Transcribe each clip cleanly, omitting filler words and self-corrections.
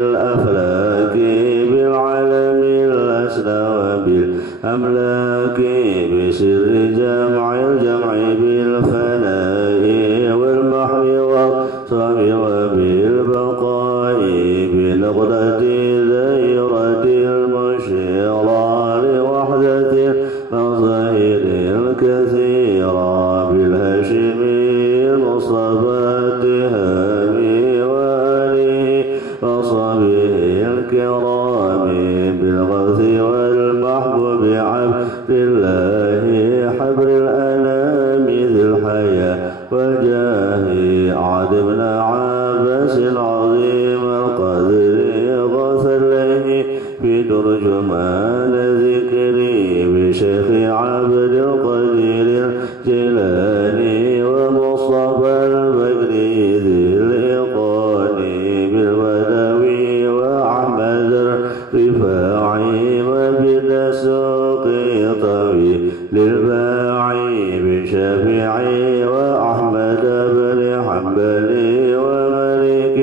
الأفلاك بالعالم الأسنى وبالأملاك بسر جمع الجمع بالفناء والبحر والصام وبالبقاء بنقطة دائرة المشيرة لوحدة المظاهر الكثيرة بالهاشمي المصطفى التهامي وآله وصحبه الكرام بالغوث والمحبوب عبد الله حبر الأنام ذي الحياة والجاه عاد بن عباس العظيم القدر غوث الله في ترجمان ذكري بشيخ عبد القدير الجيلاني ومصطفى البكري ذي الإيقان بالبدوي وأحمد الرفاعي وبالسوق طويل للباعي بشفيعي وأحمد بن حنبل ومالك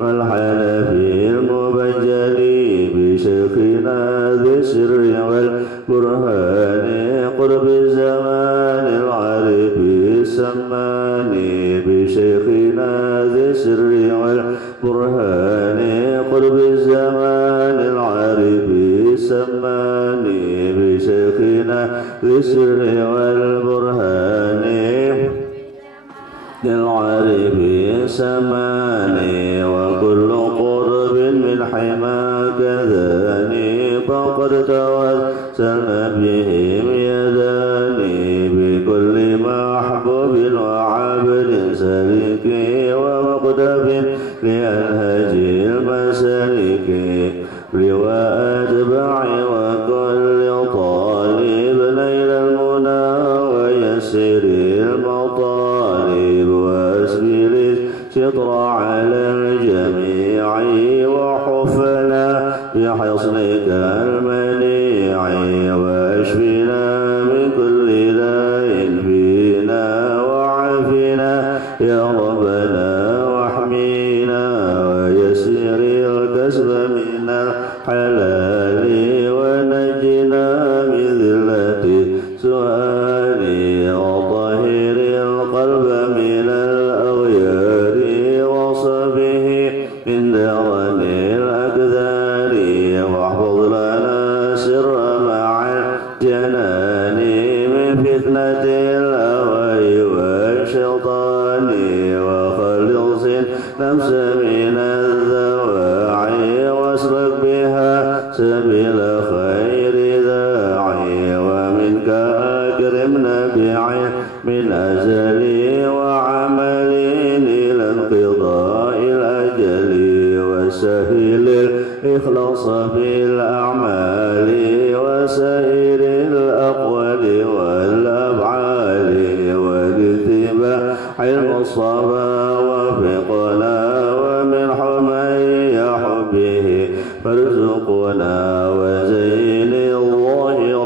والحنفي المبجل بشيخنا ذي السر والبرهان قرب الزمان العارف السمان بشيخنا ذي السر والبرهان قرب الزمان العارف السمان بشيخنا ذي السر والبرهان للعارف السمان وكل قرب من حماك ذاني فقد توسلنا بهم يداني بكل محبوب وعبد سليك ومقتف لأنهج المسالك وأتباع وكل طالب نيل المنى ويسر المطالب وأسبل الشطر على الجميع وحفنا بحصنك المنيع واشفنا من كل داء فينا وعافنا يا ربنا واحمينا ويسر الكسب من الحلال ونجنا من ذلة سؤال وطهر القلب من الأغيار وصفه من درن الأكذار واحفظ لنا سر مع الجنان من فتنة الهوى والشيطان وخلص النفس من الذواعي واسلك بها سبيل خير داعي ومنك أكرمنا بعلم أزلي وعمل إلى انقضاء الأجل وسهل الإخلاص في الأعمال وسائر الأقوال والأفعال والاتباع المصطفى وفقنا ومن حمي حبه فارزقنا وزين الظاهر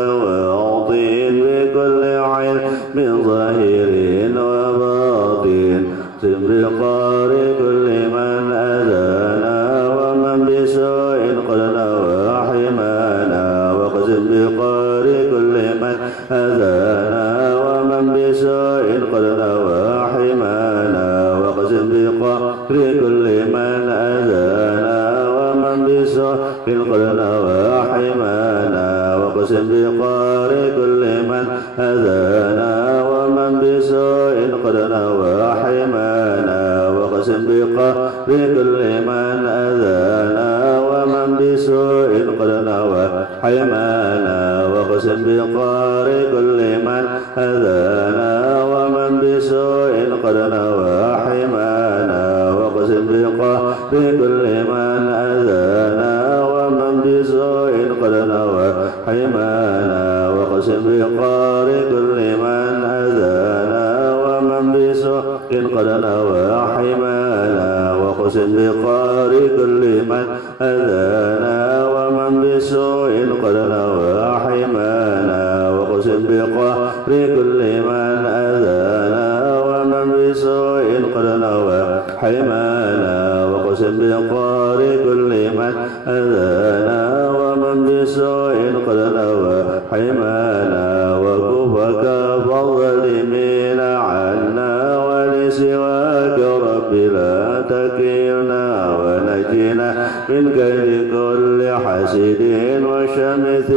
والبواطن بكل علم ظاهر وباطن بقار كل من أذانا ومن بسوء قلنا وحمانا واقسم بقار كل من أذانا ومن بسوء قلنا وحمانا واقسم بقار كل من أذانا ومن بسوء قلنا وحمانا واقسم بقار كل من أذانا ومن بسوء قلنا وحمانا واقسم بقار كل من أذانا ومن بسوء قلنا وحمانا واقسم بقار كل من أذانا ومن بسوء قلنا وحمانا واقسم بقار كل من أذانا ومن بسوء قلنا وحمانا واقسم بقار كل من أذانا ومن بسوء قلنا وحمانا واقسم بقار كل من أذانا ومن بسوء قلنا وحمانا واقسم بقار كل من أذانا ومن بسوء قلنا وحمانا واقسم بقار كل من أذانا ومن بسوء قد نوى حمانا وكفك فالظالمين عنا ولسواك رب لا تكلنا ونجنا من كيد كل حسد وشمث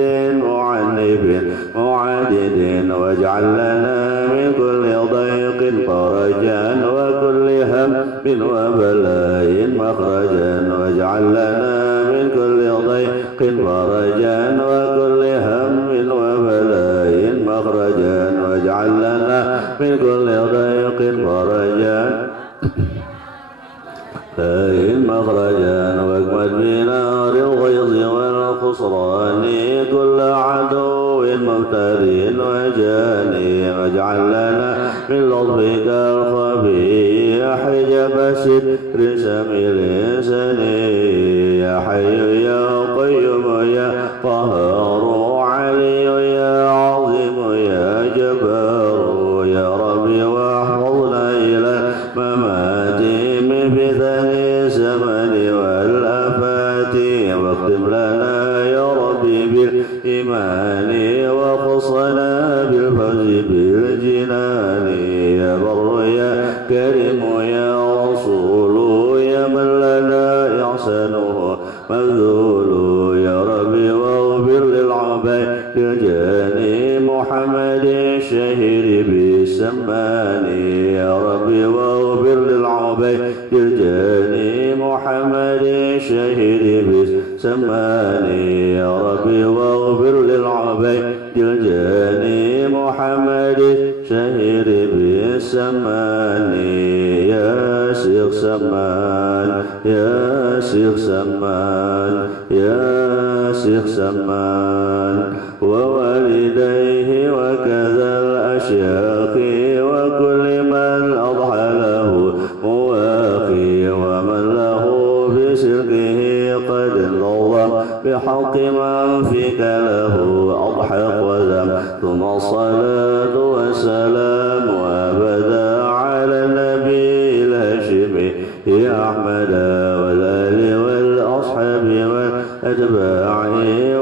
معنف معاند واجعل لنا من كل ضيق فرجا وكل هم وبلاء مخرجا واجعل لنا من كل ضيق فرجا وكل هم وبلاء مخرجا واجعل لنا من كل ضيق فرجا مخرجا واكمل بنار الغيظ والخسران كل عدو مفتري وجاني واجعل لنا من لطفك الخفي حجب ستر شميل سني يا حي يا قيوم يا قهار علي يا عظيم يا جبار يا ربي واحفظنا إلى ممات من فتن الزمن والآفات واختم لنا يا ربي بالإيمان وخصنا بالفوز بالجنان يا بر يا كريم يا رسول يا من لنا إحسانه مبذول يا ربي واغفر للعباد الجاني محمد الشهير بالسمان يا ربي واغفر للعباد الجاني محمد الشهير بالسمان يا ربي واغفر للعباد الجاني محمد الشهير بالسمان يا شيخ سمان يا شيخ سمان يا شيخ سمان ووالديه وكذا الأشياخ وكل من أضحى له مواخي ومن له بشركه قد انضوى بحق من فيك له أضحك وذم ثم الصلاة والسلام أبدا على النبي الهاشمي يا أحمد والآل والأصحاب والأتباع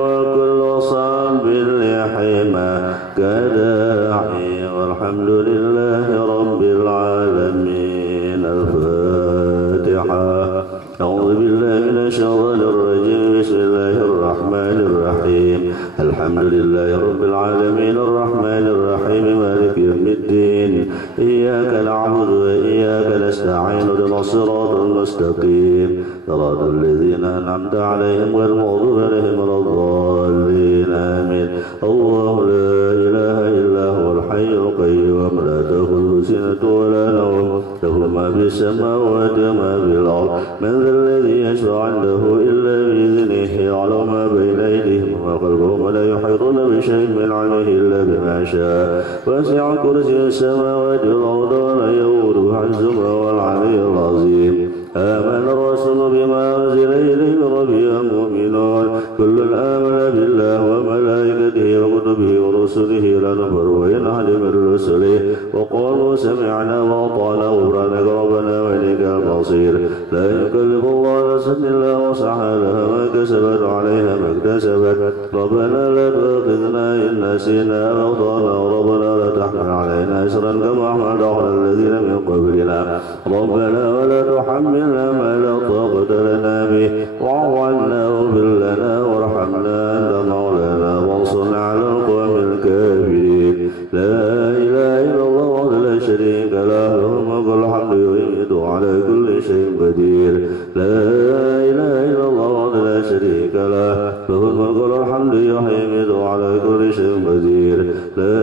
وكل صاب لحما كداعي والحمد لله رب العالمين. الفاتحة. أعوذ بالله من الشيطان الرجيم. بسم الله الرحمن الرحيم. الحمد لله رب العالمين الرحمن الرحيم مالك يوم الدين. إياك نعبد وإياك نستعين اهدنا الصراط المستقيم صراط الذين أنعمت عليهم غير المغضوب عليهم ولا الضالين آمين. الله لا إله إلا هو الحي القيوم لا تأخذه سنة ولا نوم له ما في السماوات وما في الأرض من ذا الذي يشفع عنده إلا بإذنه يعلم ما بين أيديهم وما خلفهم ولا يحيطون بشيء من علمه إلا بما شاء وسع كرسي السماوات والأرض ولا يؤوده حفظهما وهو العلي العظيم. آمن الرسول بما أنزل إليه من ربه والمؤمنون كل آمن بالله وملائكته وكتبه ورسله لا نفرق بين أحد من رسله وقالوا سمعنا وأطعنا غفرانك ربنا وإليك المصير. لا يكلف الله نفسا إلا وسعها لها ما كسبت عليها ما اكتسبت. ربنا لا تؤاخذنا إن نسينا أو أخطأنا ربنا لا تحمل علينا إصرا كما حملته على الذين من قبلنا ربنا ولا تحملنا ما لا طاقة لنا به واعف عنا واغفر لنا وارحمنا أنت مولانا وانصرنا على القوم الكافرين. لا إله إلا الله وحده لا شريك له له الملك والحمد ويميت على كل شيء قدير. لا إله إلا الله وحده لا شريك له له الملك والحمد ويميت على كل شيء قدير. لا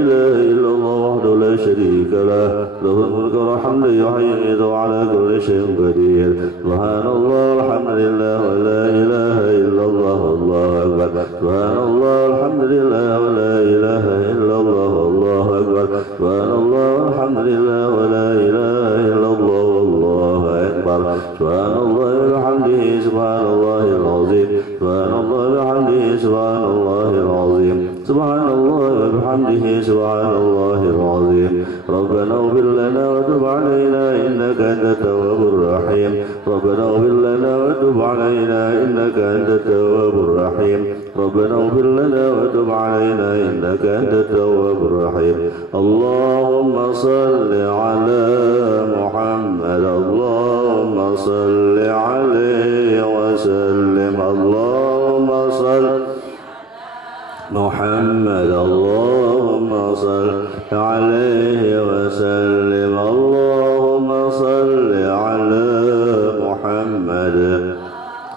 إله إلا الله وحده لا شريك له له الملك والحمد ويميت على كل شيء قدير. سبحان الله الحمد لله ولا إله إلا الله والله أكبر. سبحان الله الحمد لله ولا إله إلا الله والله أكبر. سبحان الله الحمد لله ولا إله إلا الله والله أكبر. سبحان الله وبحمده سبحان الله العظيم. سبحان الله وبحمده سبحان الله العظيم. سبحان الله وبحمده سبحان الله العظيم. ربنا اغفر لنا وتب علينا إنك أنت التواب الرحيم. ربنا اغفر وتب علينا إنك أنت التواب الرحيم ربنا اغفر لنا وتب علينا إنك أنت التواب الرحيم اللهم صل على محمد اللهم صل عليه وسلم اللهم صل محمد اللهم صل عليه وسلم اللهم صل على محمد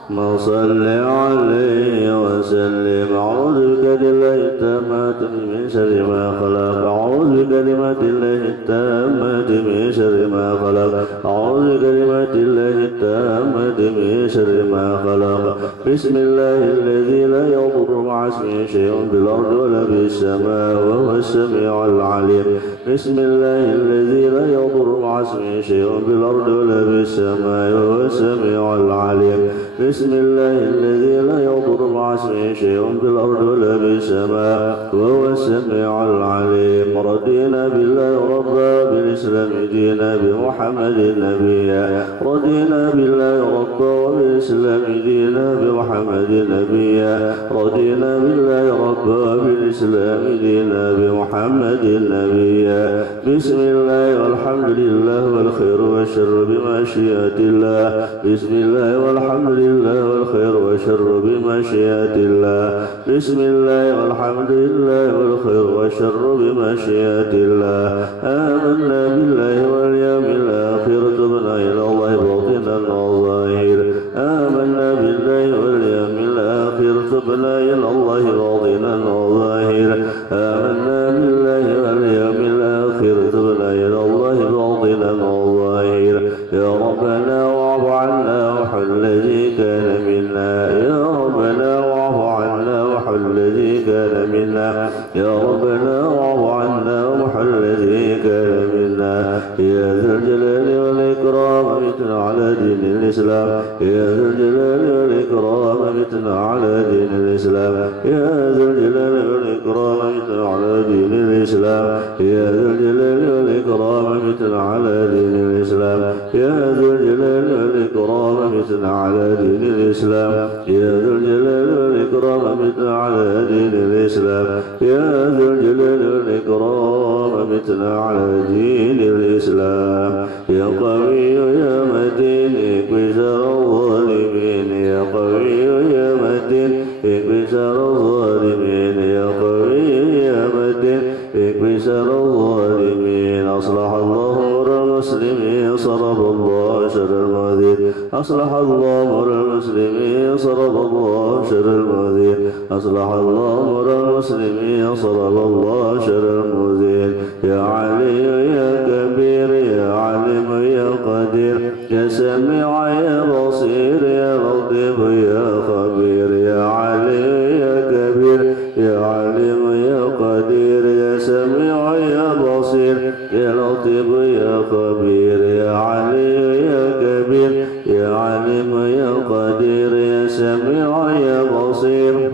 اللهم صل عليه وسلم أعوذ بكلمات التامات من شر ما خلق أعوذ بكلمات الله التامات من شر ما خلق أعوذ بكلمات الله التامات من شر ما خلق بسم الله الذي لا يضر مع اسمه شيء في الأرض ولا في السماء وهو السميع العليم بسم الله الذي لا يضر مع اسمه شيء في الأرض ولا في السماء وهو السميع العليم بسم الله الذي لا يضر مع اسمه شيء في الأرض ولا في السماء وهو السميع العليم رضينا بالله ربا بالإسلام دينا بمحمد نبيا رضينا بالله ربا وبالإسلام دينا بمحمد نبيا رضينا بالله ربا بالإسلام دينا بمحمد نبيا بسم الله والحمد لله والخير والشر بمشيئة الله بسم الله والحمد لله والخير والشر بمشيئة الله بسم الله والحمد لله والخير والشر بمشيئة الله آمنا بالله واليوم الآخر تبنا إلى الله باطنا وظاهر آمنا بالله واليوم الآخر تبنا إلى الله باطنا وظاهر آمنا بالله واليوم الآخر تبنا إلى الله باطنا وظاهر يا ربنا واعف عنا وحل الذي كان منا يا ربنا واعف عنا وحل الذي كان منا يا ربنا واعف عنا وحل الذي كان منا يا ذا الجلال والإكرام متنا على دين الإسلام يا ذا الجلال والإكرام متنا على دين الإسلام يا ذا الجلال والإكرام متنا على دين الإسلام يا ذا الجلال والإكرام متنا على دين الإسلام يا ذا الجلال والإكرام متنا على دين الإسلام يا ذا الجلال والإكرام متنا على دين الإسلام يا ذا الجلال والإكرام متنا على دين الإسلام يا قوي يا متين اكبسر الظالمين يا قوي يا متين اكبسر الظالمين يا قوي يا متين اكبسر الظالمين أصلح الله أمر المسلمين صرف الله شر المؤذين أصلح الله أمر المسلمين صرف الله شر المؤذين أصلح الله أمر المسلمين صرف الله شر المؤذين يا علي يا كبير يا عليم يا قدير يا سميع يا بصير يا لطيف يا خبير يا علي يا كبير يا عليم يا قدير يا سميع يا بصير يا لطيف يا خبير يا علي يا كبير يا عليم يا قدير يا سميع يا بصير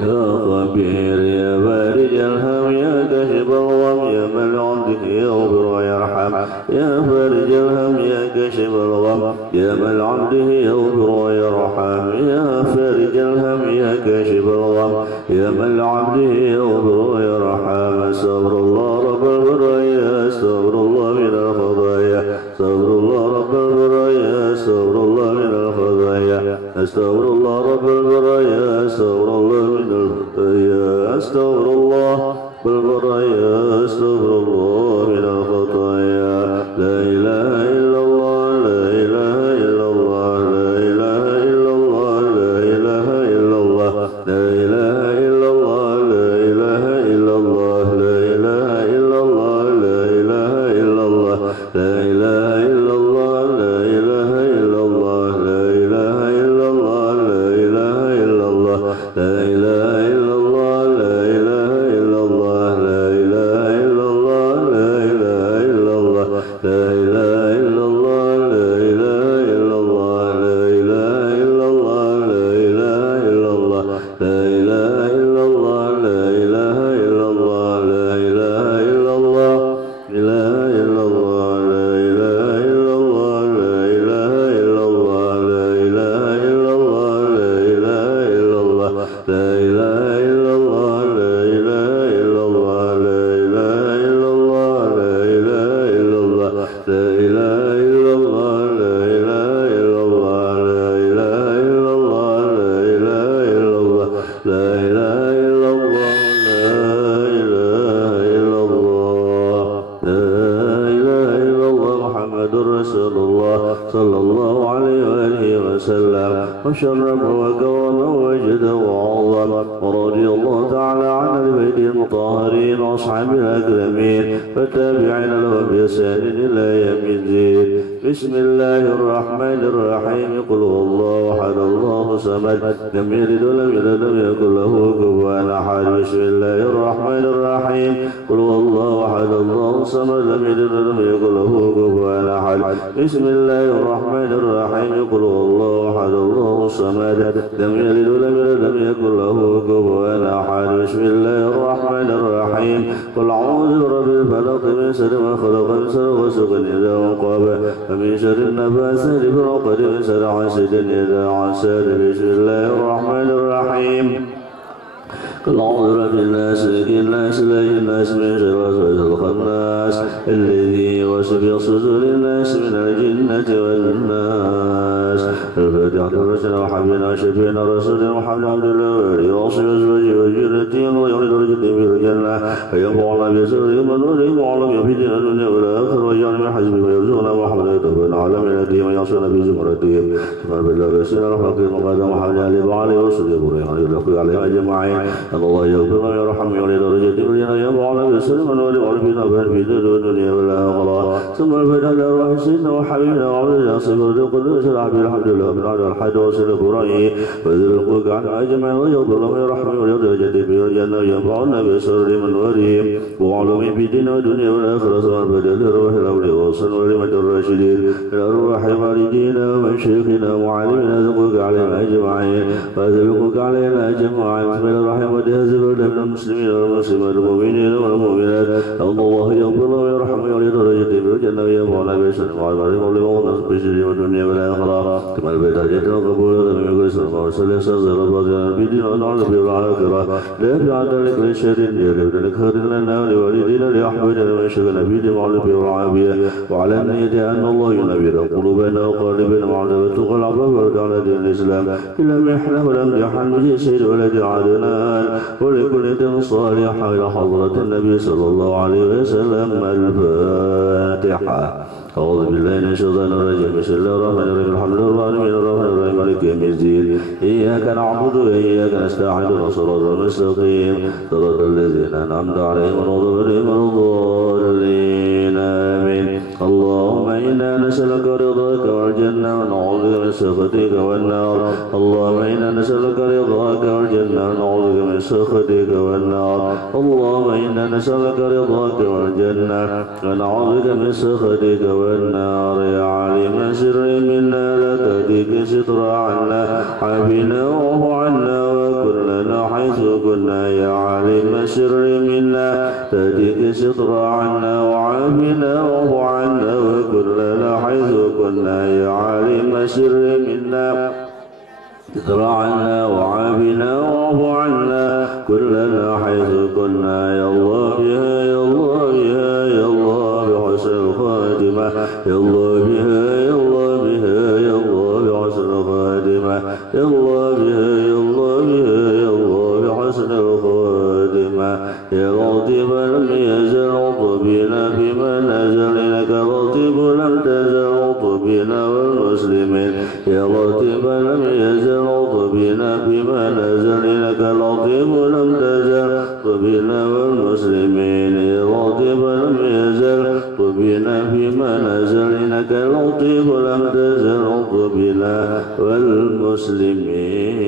يا خبير يا بارج الهم يا كاشف الغم يا من عبده يغفر ويرحم يا بارج الهم يا كاشف الغم يا من عبده يغفر ويرحم يا فارج الهم يا كاشف الغم يا من عبده يغفر ويرحم استغفر الله رب البرايا استغفر الله من الخطايا استغفر الله رب البرايا استغفر الله من الخطايا استغفر الله رب البرايا استغفر الله من الخطايا استغفر الله بالبرايا استغفر الله من الخطايا لا إله إلا الله لا إله إلا الله لا إله إلا الله لا إله إلا الله لا إله إلا الله لا إله إلا الله لا إله إلا الله لا إله إلا الله لا إله إلا الله لا إله إلا الله لا إله إلا الله لا إله إلا الله لا إله إلا الله لا إله إلا الله لا وشرف وكرم وجد وعظم ورضي الله تعالى عن البيت المطهرين وأصحاب الأكرمين والتابعين لهم بإحسان إلى يوم الدين. بسم الله الرحمن الرحيم. قل هو الله أحد الله الصمد لم يلد ولم يولد ولم يكن له كفوا أحد. بسم الله الرحمن الرحيم. قل هو الله أحد الله الصمد لم يلد ولم يكن له كفوا أحد. بسم الله الرحمن الرحيم. قل هو الله أحد الله الصمد لم يلد ولم يولد ولم يكن له كفوا أحد. بسم الله الرحمن الرحيم. قل أعوذ برب الفلق من شر ما خلق من شر غاسق إذا وقب ومن شر النفاثات في العقد من شر حاسد إذا حسد. بسم الله الرحمن الرحيم. قل أعوذ برب الناس ملك الناس إله الناس من شر الوسواس الخناس الذي يوسوس في صدور الناس من الجنة والناس. الفاتحة. رسول وحبيبنا وشفينا رسول محمد عبد الله وآله وصحبه وزوجه وذريته ويولد درجته في الجنة فينفعنا بسره ونوره وعلم يفيدنا الدنيا والآخرة ويجعل من حزبه ويرزقنا محمد يتوفنا على ملته ويعصينا بزمرته كما بلغ رسول الحقيق مقدم محمد عليه وعليه وصحبه ويرحمه عليهم أجمعين. الله يغفر ويرحم ويولد درجته في الجنة ينفعنا بسره ونوره وعلم يفيدنا الدنيا والآخرة. ثم الفتح لأرواح سيدنا وحبيبنا وعبدنا صفر القدوس العبد الحمد لله من عدد الحج وصل القرآن وذل القوك عن أجمعين ويغفر لهم ويرحمه ويولد درجته في الجنة ينفعنا بسره منورهم وعلوم في الدين والدنيا والآخرة. ثم الفتح لأرواح الأولياء وصل ولمة الراشدين لأرواح والدينا ومشايخنا ومعلمنا ذلك عليهم أجمعين وذلك علينا أجمعين. بسم الله الرحمن الرحيم. من المسلمين والمسلمات والمؤمنين والمؤمنات الله يغفر لهم ويرحمه ويولد درجته في الجنة وينفعنا بسره وعلم ولمن بشر والدنيا والآخرة. كما البيت جئتنا قبول من يقول صلى الله عليه وسلم سأزل الرجل في دين ونعلم في الآخرة لا يفعل ذلك لشر يجب ذلك خير لنا ولوالدينا لأحبابنا من شغل في دين وعلم في العافية وعلى النية أن الله ينبر قلوبنا وقالبنا وعلى واتقى العفو والرد على دين الإسلام إلا محنة ولم يحن به سيد ولد عدنان ولكل دين صالح إلى حضرة النبي صلى الله عليه وسلم. الفاتحة. أعوذ بالله من الشيطان الرجيم. بسم الله الرحمن الرحيم. الحمد لله العالمين الرحمن الرحيم مالك يوم الدين. إياك نعبد وإياك نستعين الصراط المستقيم صراط الذين أنعمت عليهم غير المغضوب عليهم. آمين. اللهم إنا نسألك رضاك والجنة ونعوذ بك من سخطك والنار. اللهم إنا نسألك رضاك والجنة ونعوذ بك من سخطك والنار. اللهم إنا نسألك رضاك والجنة ونعوذ بك من سخطك والنار. يا عليم سر منا لا تهديك ستر عنا عافنا واعف عنا وكلنا حيث كنا. يا عليم سر منا تهديك ستر عنا وعافنا واعف عنا وكلنا حيث كنا. يا عليم سر منا ستر عنا وعافنا واعف عنا كلنا حيث كنا. يا الله بها يا الله بها يا الله بحسن الخاتمة. يا الله بها يا الله بها يا الله بحسن الخاتمة. يا الله بها يا الله بها يا الله بحسن الخاتمة. يا لطيف لم يزل بنا فيما نزل إنك لطيف لم تزل بنا والمسلمين. يا لطيف لم يزل بنا فيما نزل إنك لطيف لم تزل بنا والمسلمين. يا لطيف لم يزل بنا فيما نزل إنك لطيف لم تزل بنا والمسلمين.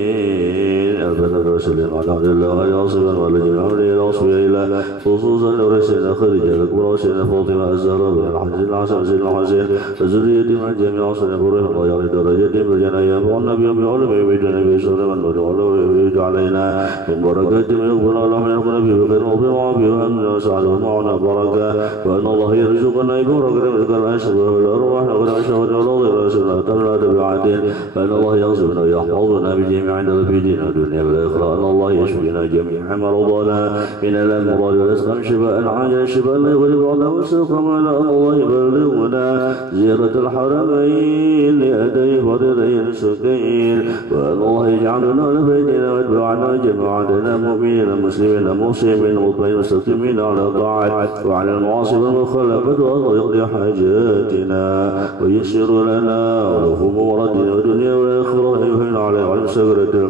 البنا الرسولين الحمد لله ويعصبا والذين عمري العصبي إلى خصوصا لرسلنا خرج لكم رسلنا فاطمة الزهراء بن الحسن العسل سيدنا الحسين وزرية من جميع صنع فرح الله يعلي درجة بالجنة ينفع النبي بعلم يبيد النبي صلى الله عليه وسلم ويبيد علينا من بركات من يقبل الله من يقبل به بخير وفي وعافية وأمن وسعد ومعنا بركة وأن الله يرزقنا بركة رزق الأشهر والأرواح وغير أشهر والأرض ورسولنا تبع تبعاتين وأن الله يغزبنا ويحفظنا بجميع في دين الدنيا والآخرة. أن الله يشفينا جميع مرضانا من الأمراض والأسقام شفاء عاجلا شفاء لا يغلب عنا وسقما. أن الله يبلغنا زيارة الحرمين لأداء فريضين السكين. وأن الله يجعلنا لبيتنا واتباعنا جماعتنا مؤمنين مسلمين مسلمين مطمئنين مستقيمين على الطاعة وعلى المعاصي والمخالفة. والله يقضي حاجاتنا ويسر لنا ولهم مرضنا والدنيا والآخرة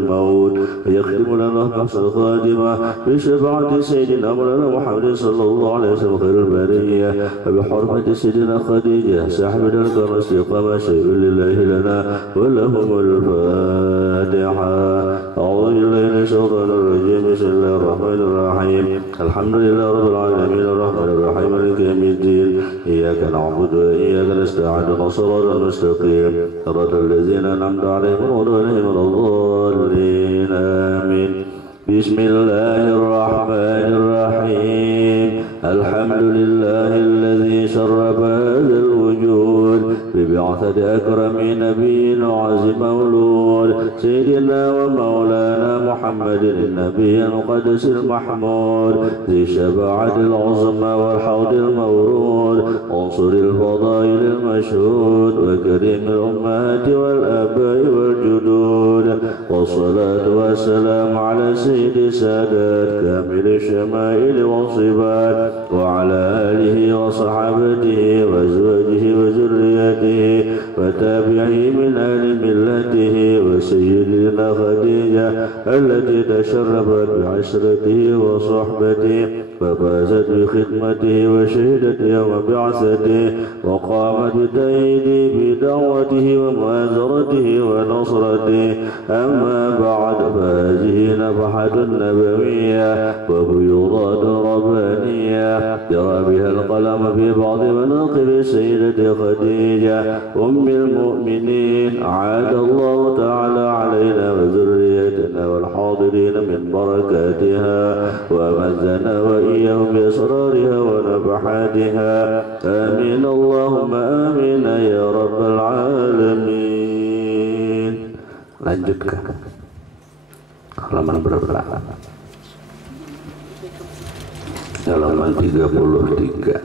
الموت ويختم لنا حسن الخاتمة بشفاعة سيدنا مولانا محمد صلى الله عليه وسلم خير البرية وبحرمة سيدنا خديجة صاحبنا الكرم استقامة شيء لله لنا ولهم الفاتحة. أعوذ بالله من الشيطان الرجيم بسم الله الرحمن الرحيم الحمد لله رب العالمين الرحمن الرحيم مالك يوم الدين إياك نعبد وإياك نستعين صراط المستقيم صراط الذين أنعمت عليهم غير الضالين آمين. بسم الله الرحمن الرحيم الحمد لله الذي شرف هذا الوجود ببعثة أكرم نبي وعز مولود سيدنا ومولانا محمد النبي المقدس المحمود ذي الشفاعة العظمى والحوض المورود عنصر الفضائل المشهود وكريم الأمهات والآباء والجدود والصلاة والسلام على سيد السادات كامل الشمائل والصفات وعلى آله وصحابته وأزواجه وذريته وتابعيه من أهل ملته وسيدنا خديجة التي تشرفت بعشرته وصحبته ففازت بخدمته وشهدت يوم بعثته وقامت بتأييده بدعوته ومؤازرته ونصرته. أما بعد فهذه نفحة نبوية وبيوضات ربانية جرى بها القلم في بعض مناقب السيدة خديجة أم المؤمنين أعاد الله تعالى علينا وذريتنا والحاضرين من بركاتها وأمزنا وإياهم بأسرارها ونفحاتها آمين اللهم آمين يا رب العالمين. Lanjutkan halaman berapa? Halaman 33.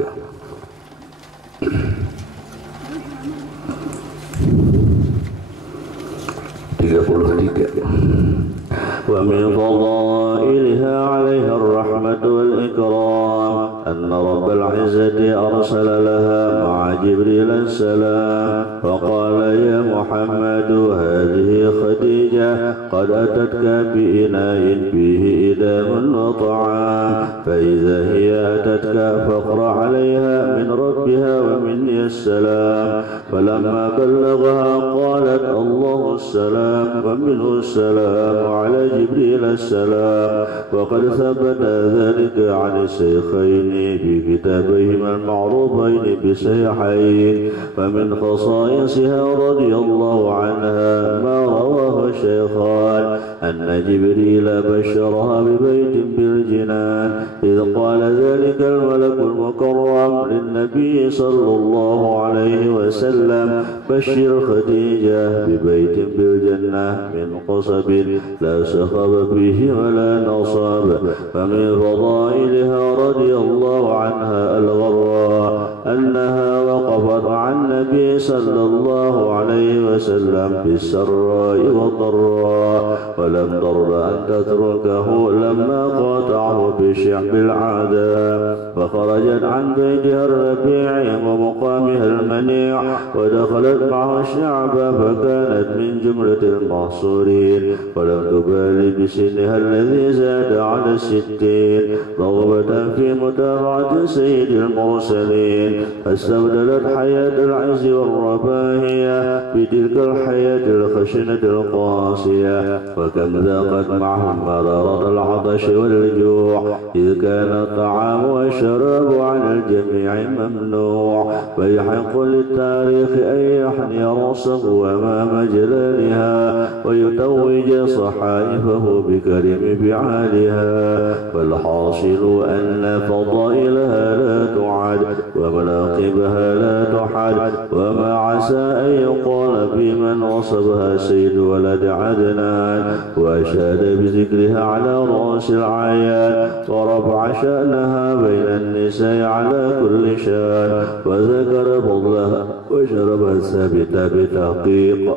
ومن فضائلها عليها الرحمة والإكرام أن رب العزة أرسل لها مع جبريل السلام فقال يا محمد هذه خديجة قد أتتك بإناء فيه إدام وطعام فإذا هي أتتك فاقرأ عليها من ربها ومني السلام. فلما بلغها قالت الله السلام ومنه السلام على جبريل السلام. وقد ثبت ذلك عن الشيخين في كتابيهما المعروفين بصحيحين. ومن خصائصها رضي الله عنها ما رواه الشيخان أن جبريل بشرها ببيت بالجنان إذ قال ذلك الملك المكرم للنبي صلى الله عليه وسلم بشر خديجة ببيت بالجنة من قصب لا سخب فيه ولا نصب. فمن فضائلها رضي الله عنها الغراء أنها وقفت عن النبي صلى الله عليه وسلم بالسراء والضراء ولم ترضى أن تتركه لما قاطعه بشعب العذاب. فخرجت عن بيتها الربيع ومقامها المنيع ودخلت معه الشعب فكانت من جملة المحصورين ولم تبالي بسنها الذي زاد على 60 رغبة في متابعة سيد المرسلين فاستبدلت حياة العز والرفاهية بتلك الحياة الخشنة القاسية. وكم ذاقت معهم مرارة العطش والجوع إذ كان الطعام والشراب على الجميع ممنوع. فيحق للتاريخ أن يحني رأسه أمام جلالها ويتوج صحائفه بكريم بعالها. فالحاصل أن فضائلها لا تعد ومناقبها لا تحد وما عسى أن يقال في من وصفها سيد ولد عدنان وأشاد بذكرها على رأس العيان ورفع شأنها بين النساء على كل شان وذكر فضلها وشربها ثابت بتحقيق.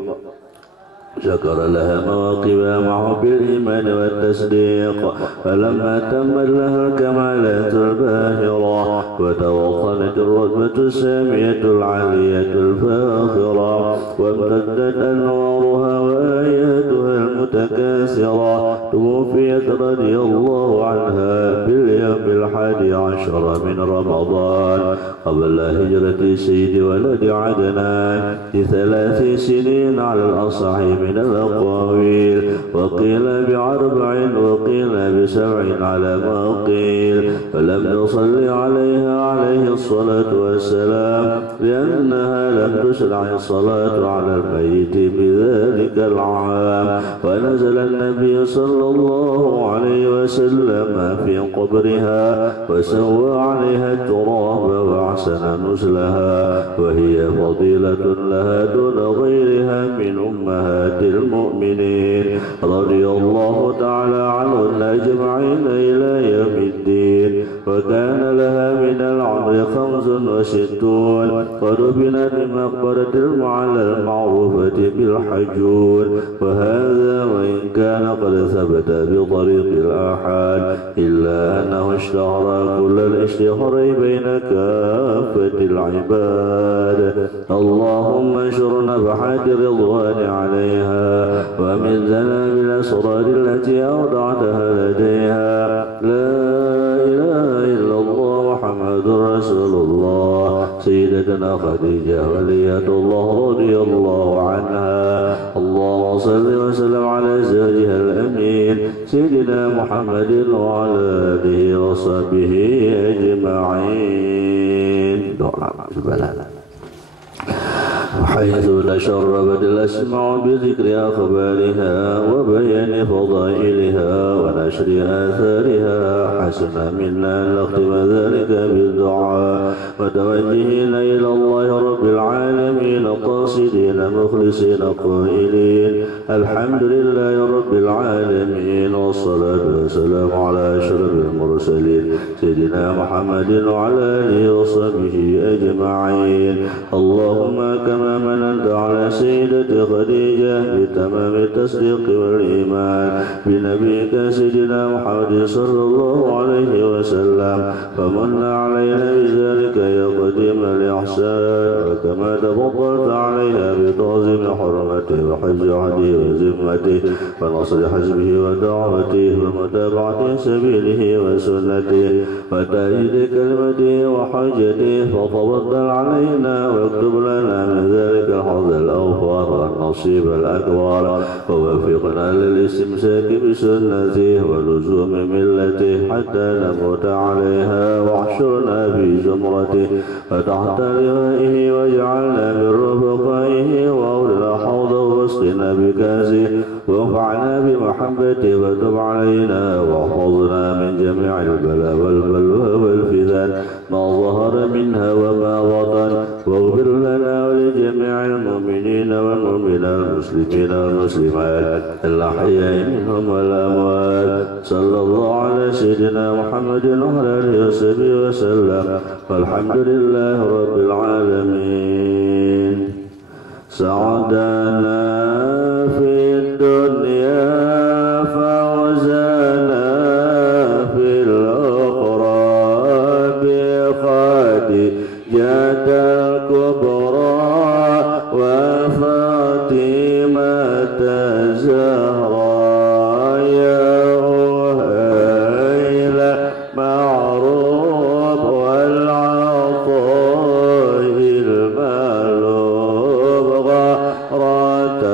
ذكر لها مواقبها مع حب الإيمان والتصديق. فلما تمت لها الكمالات الباهرة وتوطنت الرتبة السامية العالية الفاخرة وامتدت أنوارها وآياتها متكاثرة توفيت رضي الله عنها في اليوم 11 من رمضان قبل هجرة سيد ولد عدنان ب3 سنين على الأصح من الأقاويل، وقيل ب4 وقيل ب7 على ما قيل، فلم نصلي عليها عليه الصلاة والسلام لأنها لم تشرع الصلاة على الميت بذلك العام. ونزل النبي صلى الله عليه وسلم في قبرها وسوى عليها التراب وأحسن نزلها، وهي فضيلة لها دون غيرها من أمهات المؤمنين رضي الله تعالى عنهن أجمعين إلى يوم الدين. وكان لها من العمر 65 ودفنت بمقبرة المعلى المعروفة بالحجون. وهذا وإن كان قد ثبت بطريق الآحاد إلا أنه اشتهر كل الاشتهار بين كافة العباد. اللهم انشر نفحات الرضوان عليها ومزنا بالأسرار التي أودعتها لديها. لا إله إلا الله محمد رسول الله. سيدتنا خديجة ولية الله رضي الله عنها. اللهم صل وسلم على زوجها الأمين سيدنا محمد وعلى آله وصحبه أجمعين. دعاء البلاء حيث تشربت الأسماع بذكر أخبارها وبيان فضائلها ونشر آثارها، حسن منا أن نختم ذلك بالدعاء متوجهين إلى الله رب العالمين قاصدين مخلصين قائلين الحمد لله رب العالمين، والصلاة والسلام على أشرف المرسلين سيدنا محمد وعلى آله وصحبه أجمعين. اللهم كما مننت على سيدة خديجة بتمام التصديق والإيمان بنبيك سيدنا محمد صلى الله عليه وسلم، فمن علينا بذلك يا قديم الإحسان. وكما تفضلت عليها بتعظيم حرمته وحفظ عهده وذمته ونصر حزبه ودعوته ومتابعة سبيله وسنته وتأييد كلمته وحجته، فتفضل علينا واكتب لنا من ذلك الحظ الأوفر والنصيب الأكبر، ووفقنا للاستمساك بسنته ولزوم ملته حتى نموت عليها، واحشرنا في زمرته وتحت لوائه، واجعلنا من رفقائه وأولنا حوضه واسقنا بكاسه، وانفعنا بمحبته وتب علينا، واحفظنا من جميع البلاء والبلوى والفتن ما ظهر منها وما بطن، واغفر لنا ولجميع المؤمنين والمؤمنات المسلمين والمسلمات الأحياء منهم والأموات. صلى الله على سيدنا محمد وعلى آله وصحبه وسلم، والحمد لله رب العالمين. سعدنا في الدنيا فوزنا في الأخرى بخديجة الكبرى وفاطمة الزهراء، يا أهيل معروف والعطاء المألوف غرة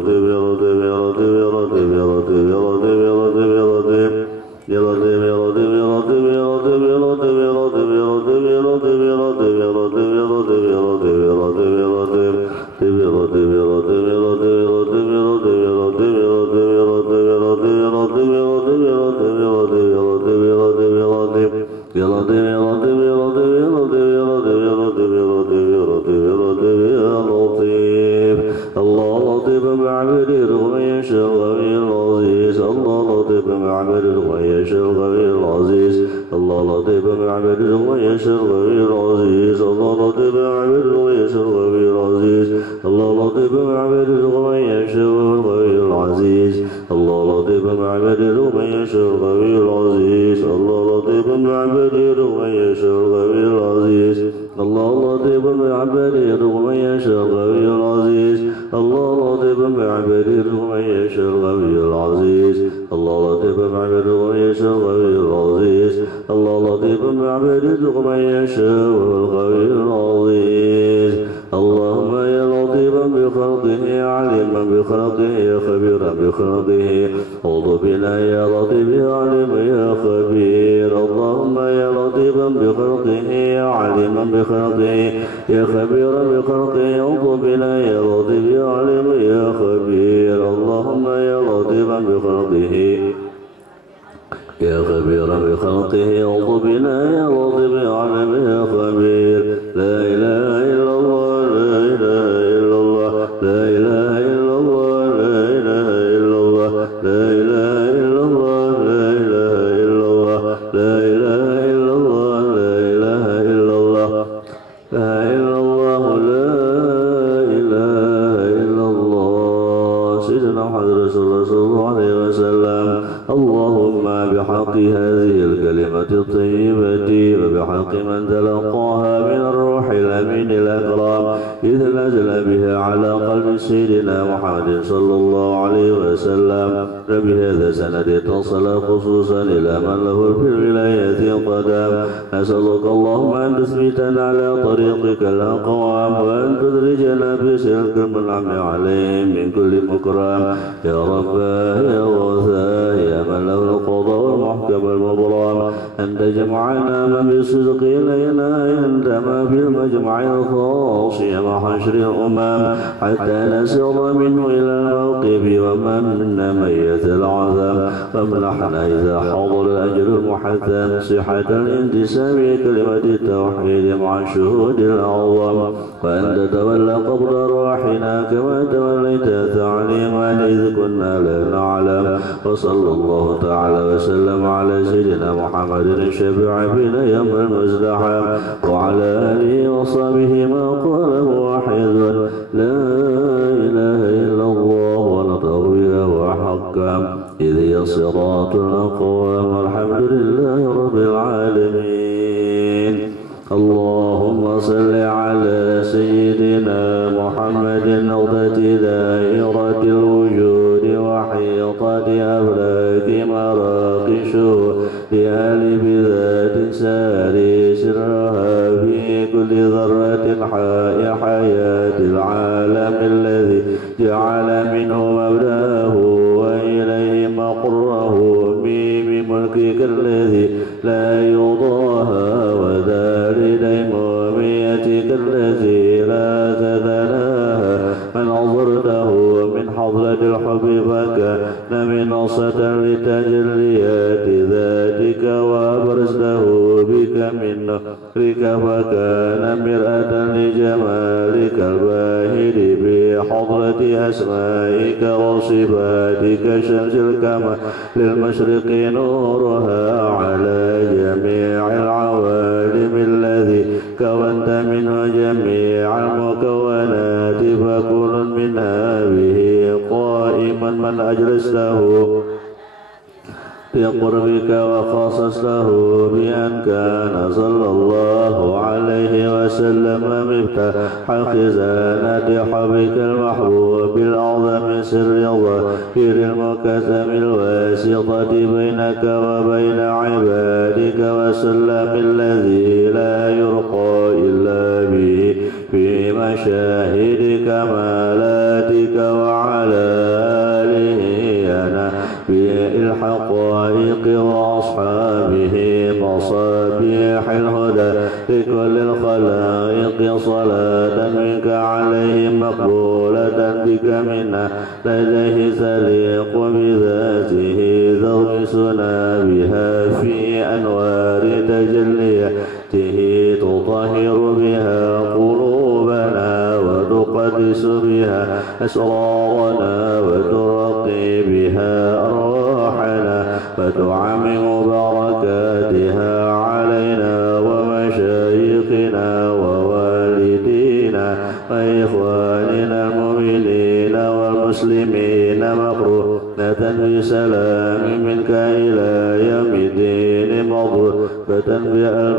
الحق الحقائق وأصحابه مصابيح الهدى لكل الخلائق صلاة منك عليه مقبولة بك منا لديه سليق بذاته ذوسنا بها في أنوار تجلياته تطهر بها قلوبنا وتقدس بها أسرارنا وترقي بها أرواحنا وتعمم بركاتها علينا ومشايخنا ووالدينا وإخواننا المؤمنين والمسلمين مقرونة بسلام منك إلى يوم الدين مضروبة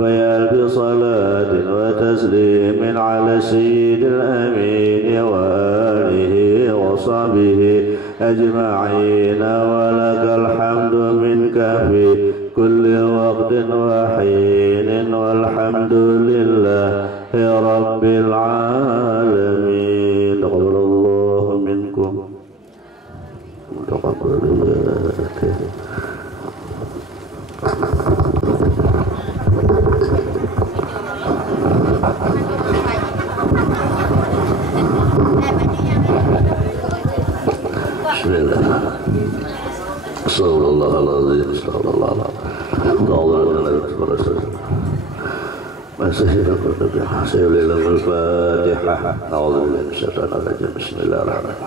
بألف صلاة وتسليم على السيد الأمين وآله وصحبه أجمعين ولك الحمد منك في كل وقت وحين والحمد لله رب العالمين. تقبل الله منكم. تقبل Bismillah. Sallallahu alaihi wasallam. Bismillahirrahmanirrahim.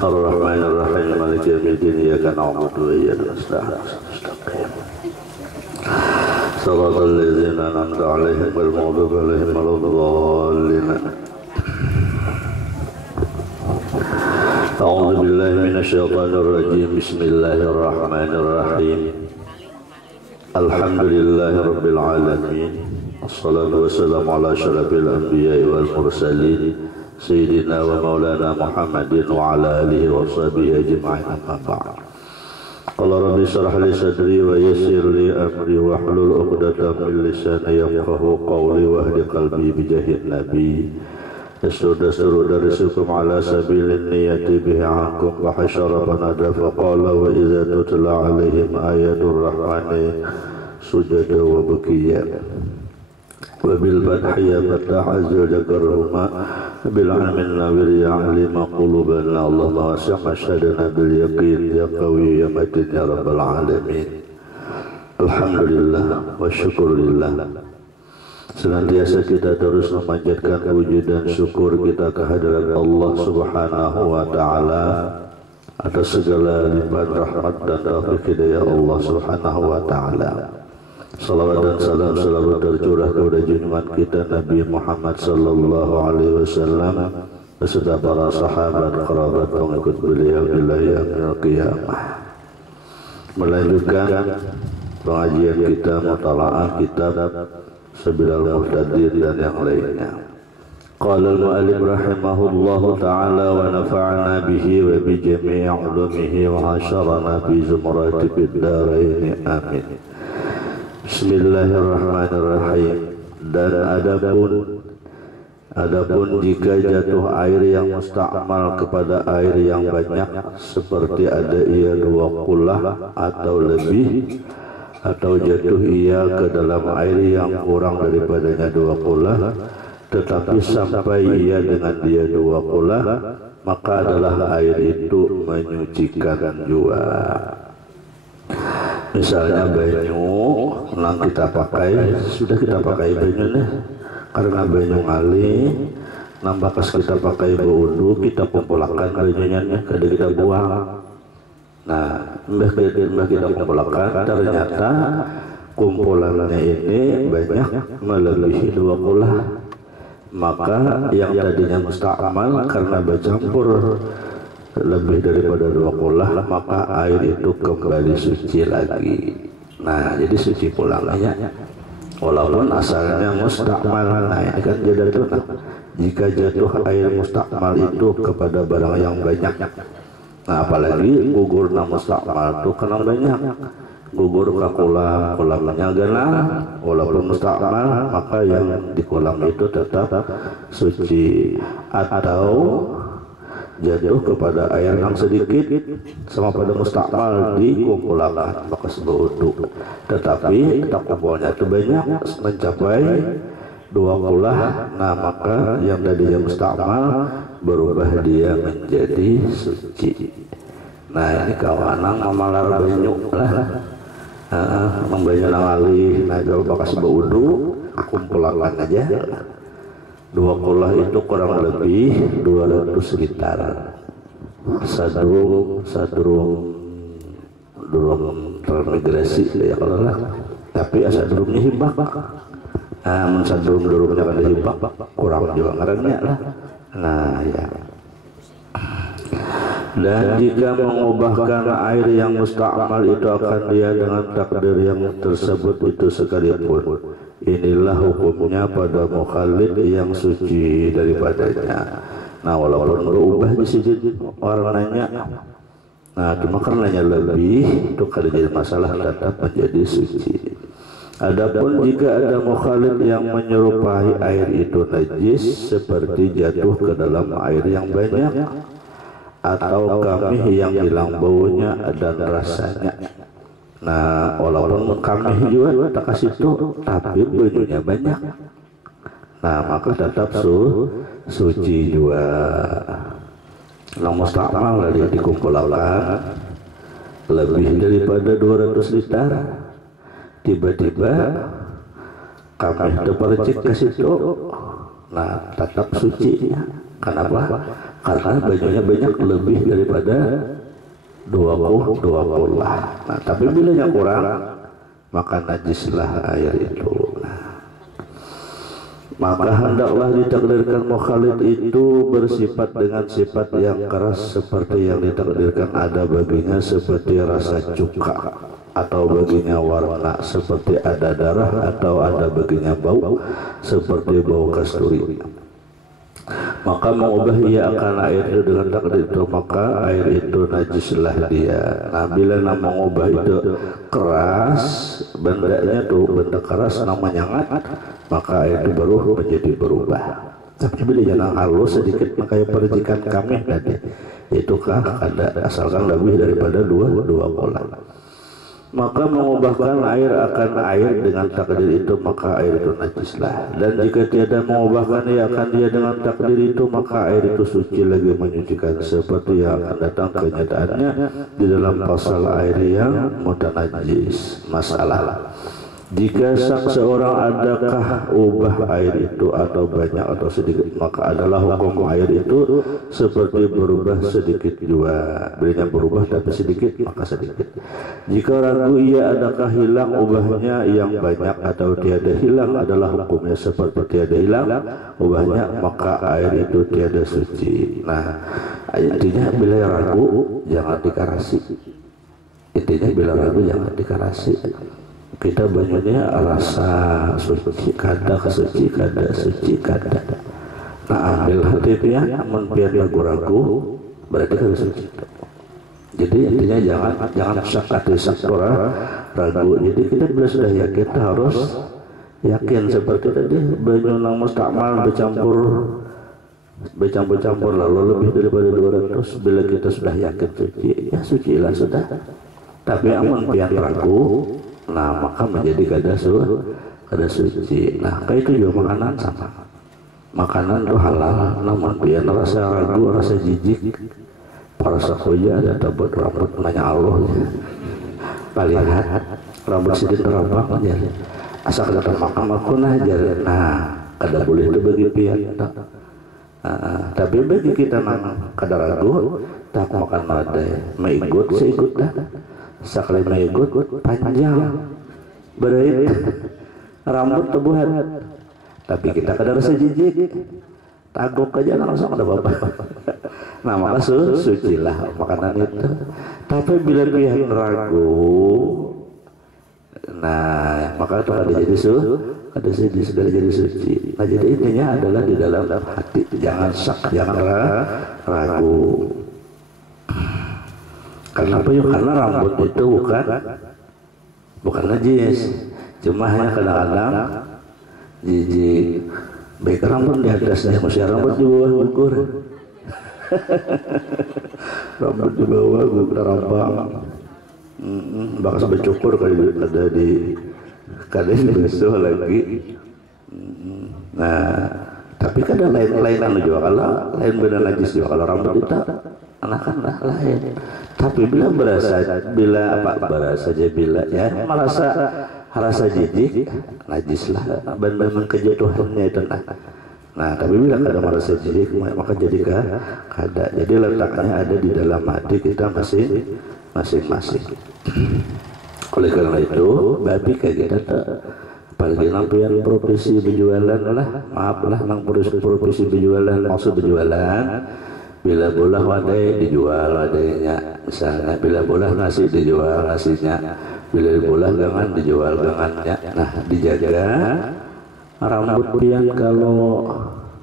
Ar-Rahmanir-Rahim. Maliki yaumiddin. Iyyaka na'budu wa iyyaka nasta'in. Shiratal ladzina an'amta 'alaihim ghairil maghdubi 'alaihim waladdallin. A'udzu billahi minasyaitonir rajim. Bismillahirrahmanirrahim. Alhamdulillahirabbil alamin. Wassalatu wassalamu ala asyrafil anbiya'i wal mursalin sayyidina wa maulana Muhammadin wa ala alihi wa sahbihi ajma'in. Amma ba'd. Qala rabbi shrah li sadri wa yassir li amri wa hlul 'uqdatam min lisani yafqahu qawli wa hdi qalbi bi jahid nabi. Yasudasuru darisukum ala sabilin niyati bihi ankum wa hasyara fanada faqala wa idza tutla alaihim ayatul rahmani sujada wa bukiya wa bil fathi ya fatah azza jakarhuma bil amin nawir ya alima qulubana Allah wasi'a syadana bil yaqin ya qawi ya matin ya rabbal alamin. Alhamdulillah wa syukurillah. Senantiasa kita terus memanjatkan puji dan syukur kita kehadirat Allah Subhanahu wa taala atas segala limpahan rahmat dan taufik hidayah Allah Subhanahu wa taala. Salawat dan salam selalu tercurah kepada junjungan kita Nabi Muhammad sallallahu alaihi wasallam beserta para sahabat, kerabat, pengikut beliau ila yaumil qiyamah. Melanjutkan pengajian kita mutalaah kitab Sabilal Muhtadin dan yang lainnya. Qala al-mu'allif rahimahullahu ta'ala wa nafa'ana bihi wa bi jami'i 'ulumihi wa hasyarana fi zumrati fid dharain amin. Bismillahirrahmanirrahim. Dan adapun jika jatuh air yang musta'mal kepada air yang banyak seperti ada ia 2 kulah atau lebih, atau jatuh ia ke dalam air yang kurang daripadanya 2 kulah, tetapi sampai ia dengan dia 2 kulah, maka adalah air itu menyucikan jua. Misalnya banyu, nang kita pakai, sudah kita pakai banyunya, karena banyu ngali, nambah pas kita pakai berwudu, kita kumpulkan banyunya, kada kita buang. Nah, mbah kita kumpulkan, ternyata kumpulannya ini banyak melebihi 2 kulah. Maka yang tadinya musta'mal karena bercampur lebih daripada 2 kulah, maka air itu kembali suci lagi. Nah, jadi suci pulangnya walaupun asalnya musta'mal. Nah, ini kan jadi itu. Nah, jika jatuh air musta'mal itu kepada barang yang banyak, nah apalagi gugur na musta'mal itu kena banyak, gugur ke kolamnya genah, walaupun musta'mal, maka yang di kolam itu tetap suci. Atau jatuh kepada air yang sedikit sama pada mustakmal dikumpulkan bekas berwudu. Tetapi tak kumpulnya itu banyak mencapai 20, nah maka yang tadinya mustakmal berubah dia menjadi suci. Nah ini kawanang mamalar banyu lah, membanyu nang nah kalau bekas berwudu kumpulkan aja. 20 itu kurang lebih 200 liter. Sadurung transmigrasi ya kalau lah. Tapi sadurungnya hibak. Sadurungnya kada hibak kurang juga ngarannya lah. Nah ya. Dan jika mengubahkan air yang mustakmal itu akan dia dengan takdir yang tersebut itu sekalipun. Inilah hukumnya pada mukhalid yang suci daripadanya. Nah walaupun berubah di sini warnanya, nah cuma karenanya lebih itu kada jadi masalah, tetap menjadi suci. Adapun jika ada mukhalid yang menyerupai air itu najis seperti jatuh ke dalam air yang banyak atau kamih yang hilang baunya dan rasanya. Nah walaupun kamih juga tak kasih itu tapi baunya banyak, nah maka tetap suci juga. Yang mustakmal dari dikumpulkan lebih daripada 200 liter, tiba-tiba kamih terpercik ke situ, nah tetap suci. Kenapa? Karena bajunya banyak lebih daripada 20. Nah, tapi bila yang kurang maka najislah air itu. Nah, maka hendaklah ditakdirkan mukhalid itu bersifat dengan sifat yang keras seperti yang ditakdirkan ada baginya seperti rasa cuka, atau baginya warna seperti ada darah, atau ada baginya bau seperti bau kasturi. Maka mengubah ia akan air itu dengan takdir itu, maka air itu najislah dia. Nah bila nama mengubah itu keras, bendanya tuh benda keras namanya ngat, maka air itu baru menjadi berubah. Tapi bila jangan halus sedikit, maka percikan kami tadi itukah ada asalkan lebih daripada 2 kolam. Maka mengubahkan air akan air dengan takdir itu, maka air itu najislah. Dan jika tiada mengubahkan ia akan dia dengan takdir itu, maka air itu suci lagi menyucikan, seperti yang akan datang kenyataannya di dalam pasal air yang mutanajis. Masalah jika sang seorang adakah ubah air itu atau banyak atau sedikit, maka adalah hukum air itu seperti berubah sedikit juga. Bila berubah tapi sedikit maka sedikit. Jika ragu ia adakah hilang ubahnya yang banyak atau tiada hilang, adalah hukumnya seperti tiada hilang ubahnya, maka air itu tiada suci. Nah intinya bila ragu jangan dikarasi. Intinya bila ragu jangan dikarasi. Kita banyaknya rasa suci kada kesuci kada suci kada. Nah ambil hatinya membiar ragu-ragu berarti kada suci. Jadi intinya jangan sakora ragu. Jadi kita bila sudah yakin kita harus yakin seperti tadi banyu nang mustakmal bercampur lalu lebih daripada 200. Bila kita sudah yakin suci, ya sucilah sudah. Tapi amun pian ragu, nah maka menjadi kada suci. Nah kayak itu juga makanan sama. Makanan itu halal, namun dia rasa ragu, rasa jijik, rasa koja ada tabut rambut nanya Allah. Palihat rambut sidin terabang aja. Asal kata makan aku aja. Nah kada boleh itu bagi pihak. Tapi bagi kita nang kada ragu, tak makan ada, mengikut seikut dah. Sekali mengikut panjang berait rambut tebuhan, tapi kita kada rasa jijik, tagok aja langsung ada apa-apa. Nah maka sucilah makanan itu. Tapi bila pihak ragu, nah maka itu ada jadi sudah jadi suci. Nah jadi intinya adalah di dalam hati, jangan jangan ragu. Karena apa? Karena rambut itu bukan najis, cuma hanya kadang-kadang jijik. Baik rambut di atasnya, masih rambut di bawah gugur. Rambut di bawah gue terabang. Bakas bercukur kali ada di kadang besok lagi. Nah, tapi kadang lain-lainan juga kalau lain benar najis juga kalau rambut kita anakan lah lain. Tapi bila ya merasa jijik najis lah benar kejatuhannya itu nah tapi bila kadang merasa jijik maka jadi kada jadi letaknya ada di dalam hati kita masing-masing. Oleh karena itu babi kayak kita apalagi lampian profesi berjualan lah maaf lah nang profesi berjualan maksud berjualan bila bolah wadai dijual wadainya misalnya bila bolah nasi dijual nasinya bila bolah gangan dijual gangannya. Nah dijaga rambut pian kalau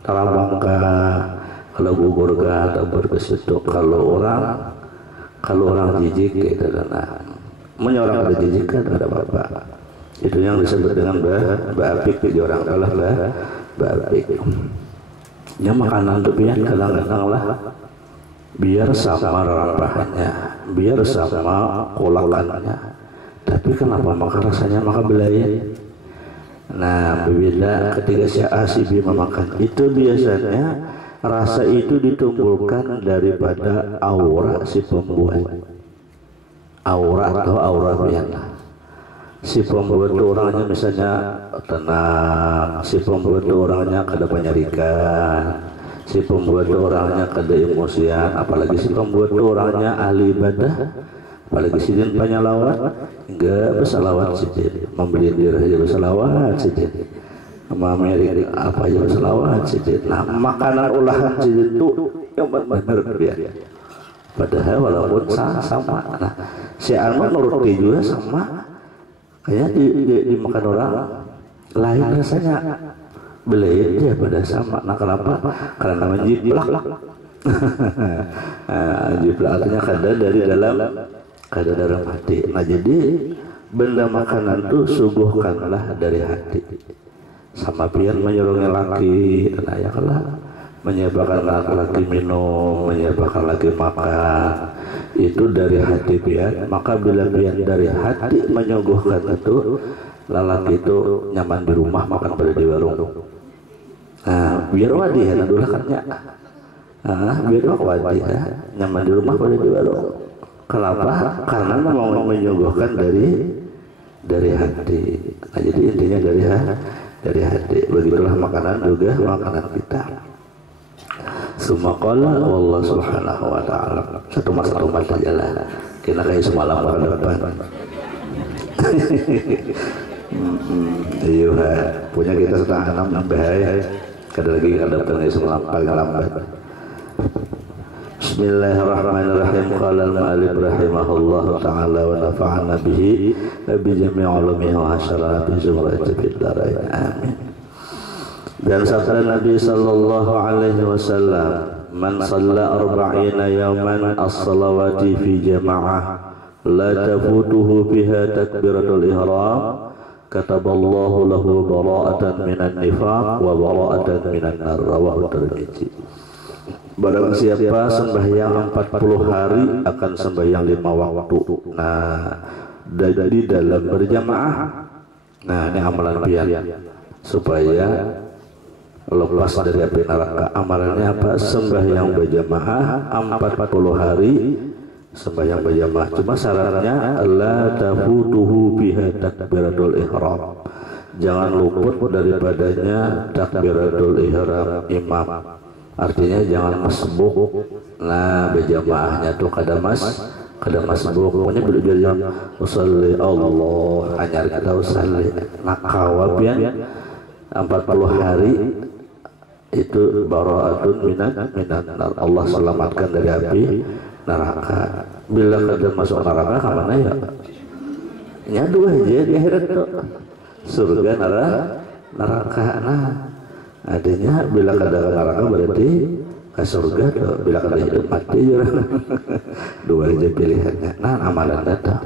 terabang kalau gugur atau berkesitu kalau orang jijik gitu nah menyorang ada jijik kan ada bapak itu yang disebut dengan ba'apik di orang kalah ba'apik ya makanan tuh pian kadang-kadang lah biar sama rempahnya biar sama kolakannya tapi kenapa maka rasanya maka belayan. Nah berbeda ketika si A si B memakan itu biasanya rasa itu ditimbulkan daripada aura si pembuat aura atau aura biasa si pembuat itu orangnya misalnya tenang si pembuat itu orangnya kada penyarikan si pembuat itu orangnya kada emosian apalagi si pembuat itu orangnya ahli ibadah apalagi sidin penyalawat enggak bersalawat sidin membeli diri aja bersalawat sidin Amerika apa aja bersalawat sidin. Nah makanan olahan sidin itu yang benar ya padahal walaupun sama nah si Arman nuruti juga sama kayak dimakan orang lain rasanya belayan dia pada sama. Nah kenapa karena namanya jiplak jiplak artinya kada dalam hati. Nah jadi benda makanan itu suguhkanlah dari hati sama pian menyuruhnya laki nah ya kalah menyebabkan laki minum menyebabkan laki makan itu dari hati pian maka bila pian dari hati menyuguhkan itu lalaki itu nyaman di rumah makan pada di warung. Nah biar wadi ya dulakannya biar wadi ya nyaman di rumah pada di warung. Kenapa? Karena mau menyuguhkan dari hati. Nah, jadi intinya dari hati. Begitulah makanan juga makanan kita. Semua qala Allah Subhanahu wa taala. Satu saja lah. Kita kayak semalam pada depan. Iya, punya kita setengah 6 sampai hari. Kada lagi kada pernah semalam paling lambat. Bismillahirrahmanirrahim. Qala al-mu'allif rahimahullahu ta'ala wa nafa'ana bihi bi jami' ulumihi wa hasyara bi zumrati fid dharain. Amin. Dan sabda Nabi sallallahu alaihi wasallam, "Man shalla 40 yawman as-salawati fi jama'ah la tafutuhu biha takbiratul ihram kataballahu lahu bara'atan minan nifaq wa bara'atan minan nar." Rawahu Tirmidzi. Barang siapa sembahyang 40 hari akan sembahyang 5 waktu. Nah, dari dalam berjamaah. Nah, ini amalan pian supaya lepas dari api neraka. Amalannya apa? Sembahyang berjamaah 40 hari sembahyang berjamaah. Cuma syaratnya la tafutuhu biha takbiratul ihram. Jangan luput daripadanya takbiratul ihram imam. Artinya jangan masbuk. Nah berjamaahnya tuh kada masbuk. Pokoknya belajar usalli Allah hanya kita usalli. Nah kawabian 40 hari itu bara'atun minan nar. Allah selamatkan dari api neraka. Bila kada masuk neraka kemana ya? Nyadu aja di akhirat tuh surga neraka. Nah adanya bila kada neraka berarti ke surga tuh, bila kada hidup mati dua aja pilihannya. Nah amalan datang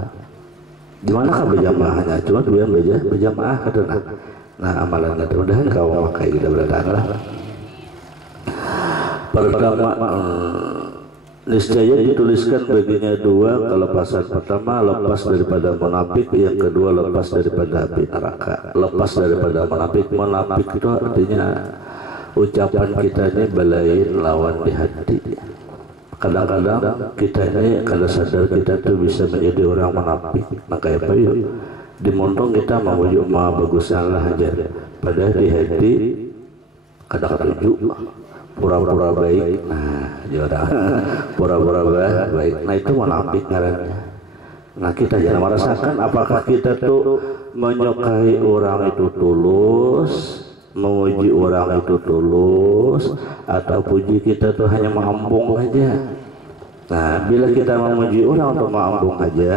gimana kah berjamaahnya? Cuma dia berjamaah kada nah amalan datang mudahan kau memakai kita berdatang lah. Pertama, niscaya dituliskan baginya dua kelepasan. Pertama, lepas daripada munafik. Yang kedua, lepas daripada api neraka. Lepas daripada munafik. Munafik itu artinya ucapan kita ini belain lawan di hati. Kadang-kadang kita ini kada sadar kita tuh bisa menjadi orang munafik. Maka apa yuk? Di montong kita mau bagus Allah aja. Padahal di hati kadang tuju pura-pura baik. Nah, jodoh pura-pura baik. Nah itu munafik ngarannya. Nah kita jangan merasakan apakah kita tuh menyukai orang itu tulus, memuji orang itu tulus, atau puji kita tuh hanya mengambung aja. Nah bila kita memuji orang untuk mengambung aja,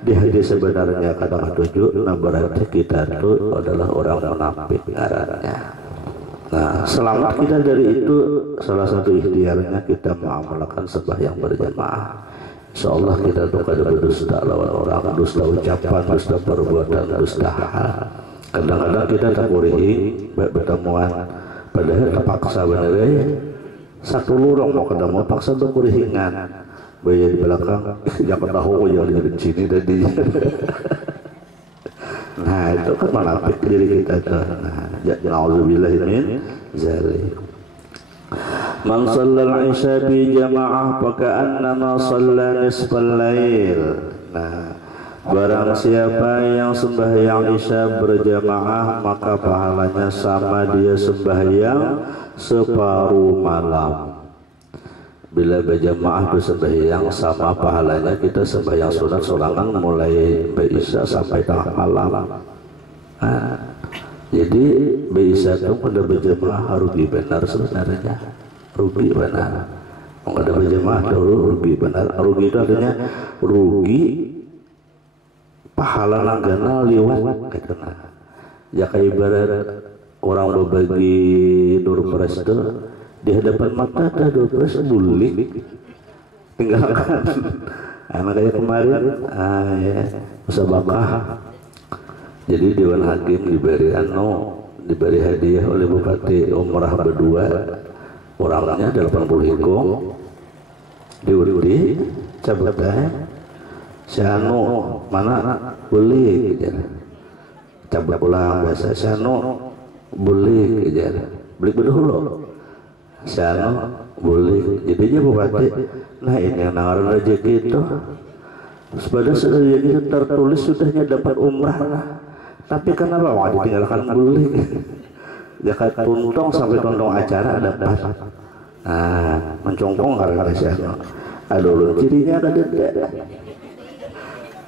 di hati sebenarnya kadang tuju, nah berarti kita tuh adalah orang munafik ngarannya. Nah selamat kita dari itu, salah satu ikhtiarnya kita mengamalkan sembahyang berjamaah. Insyaallah kita tuh kada berdusta lawan orang, dusta ucapan, dusta perbuatan, dusta hal. Kadang-kadang kita tak kurihi bertemuan, padahal terpaksa bener ya. Satu lurang mau ketemu, paksa tuh kurihingan. Bayar di belakang, jangan tahu yang di sini tadi. Nah itu kan munafik diri kita tuh. Nah, na'udzubillah min zalik. Man shallal isya bi jamaah faka'annama shalla nisfal lail. Nah, barang siapa yang sembahyang isya berjamaah maka pahalanya sama dia sembahyang separuh malam. Bila berjamaah bersembahyang sama pahalanya kita sembahyang sunat sorangan mulai berisya sampai tengah malam. Nah, jadi berisya itu pada berjamaah rugi benar sebenarnya, rugi benar. Kalau ada berjamaah dulu rugi benar, rugi itu artinya rugi pahala langgana liwat katanya. Ya kayak ibarat orang berbagi doorpress itu di hadapan mata ada doorpress bulik tinggalkan. Nah kayak kemarin ya musabaqah. Jadi Dewan Hakim diberi hadiah oleh Bupati Umrah berdua, orangnya 80 hinggung diundi cabutnya Syano mana boleh cabut pulang biasa Syano boleh beli berdulu Syano boleh jadinya Bupati. Nah ini yang nawarin rezeki itu pada rezeki itu tertulis sudahnya dapat umrah lah, tapi kenapa mau ditinggalkan boleh jakat tuntong sampai tuntong acara dapat. Nah mencongkong karena Syano aduh cirinya ada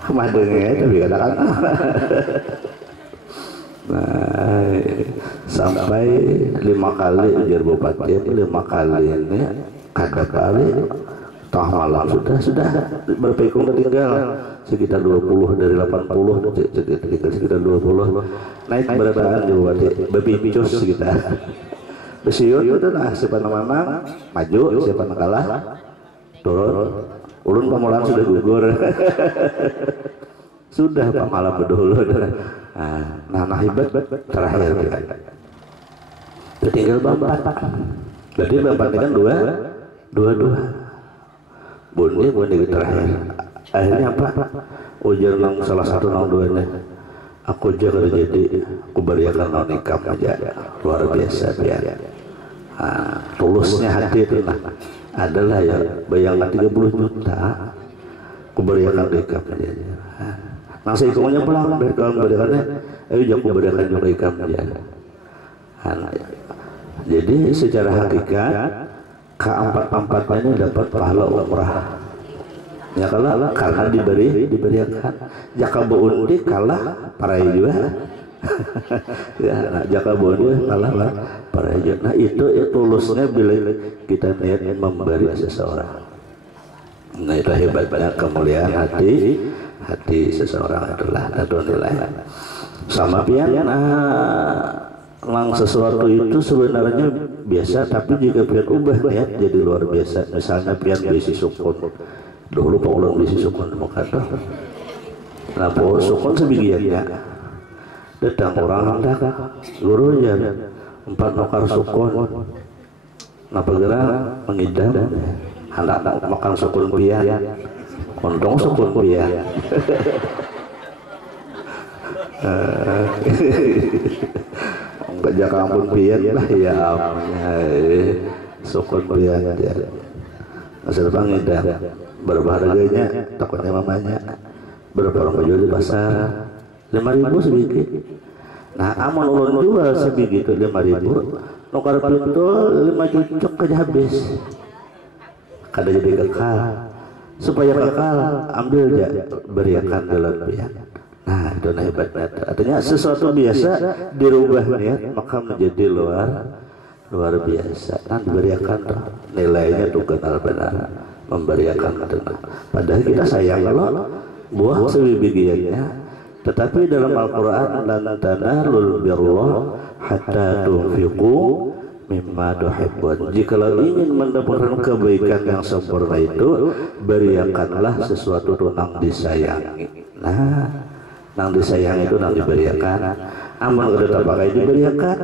madengnya tapi katakan. Nah sampai 5 kali ujar Bupati 5 kali ini kada kali tengah malam sudah berpikung tinggal sekitar 20 dari 80 sekitar 20 naik berataan di Bupati bebicus kita besiut itu lah siapa nama maju siapa kalah turun ulun pamulang sudah gugur. Sudah Pak malam berdulu. Nah hebat terakhir tinggal babat. Jadi babat kan dua bundi terakhir. Akhirnya apa? Ujar nang salah satu nang dua nih. Aku jaga jadi aku berikan nang nikah aja luar biasa biar. Tulusnya hati itu lah. Adalah ya bayangan 30 juta aku berikan nikah aja. Nah sehitungannya pulang berkawan berikannya ayo jago berikan juga nikah aja. Jadi secara hakikat keempat-empatnya dapat pahala umrah. Ya kalah karena diberikan. Jaka beundi kalah para juga. Ya, nah, jaka beundi kalah para juga. Nah itu tulusnya bila kita niat memberi seseorang. Nah itu hebatnya kemuliaan hati seseorang adalah ada nilai. Sama pian lang sesuatu itu sebenarnya biasa, tapi jika pian ubah niat jadi luar biasa. Misalnya pian bisi sukun, dulu pengulang bisi sukun mukado. Nah sukun sebagiannya datang orang hendak gurunya 4 nukar sukun. Napa gerak mengidam hendak makan sukun pian untung sukun pian kerja kampung pian lah ya sukun pian dia masa depan ngidam berapa harganya takutnya mamanya berapa orang jual di pasar 5.000 sedikit. Nah amun ulun jual sebegitu 5.000 nukar pintu 5 cucuk aja habis kada jadi kekal supaya kekal ambil aja beriakan dalam niat. Nah itu hebatnya artinya sesuatu biasa dirubah niat maka menjadi luar biasa. Nah diberiakan nilainya tuh kenal benar memberiakan padahal kita sayang kalau buah sebibigiannya. Tetapi dalam Al-Quran lan tanalul birra hatta tunfiqu mimma tuhibbun. Jikalau ingin mendapatkan kebaikan yang sempurna itu, beriakanlah sesuatu itu nang disayangi. Nah, nang disayangi itu nang diberiakan. Amal kada pakai diberiakan.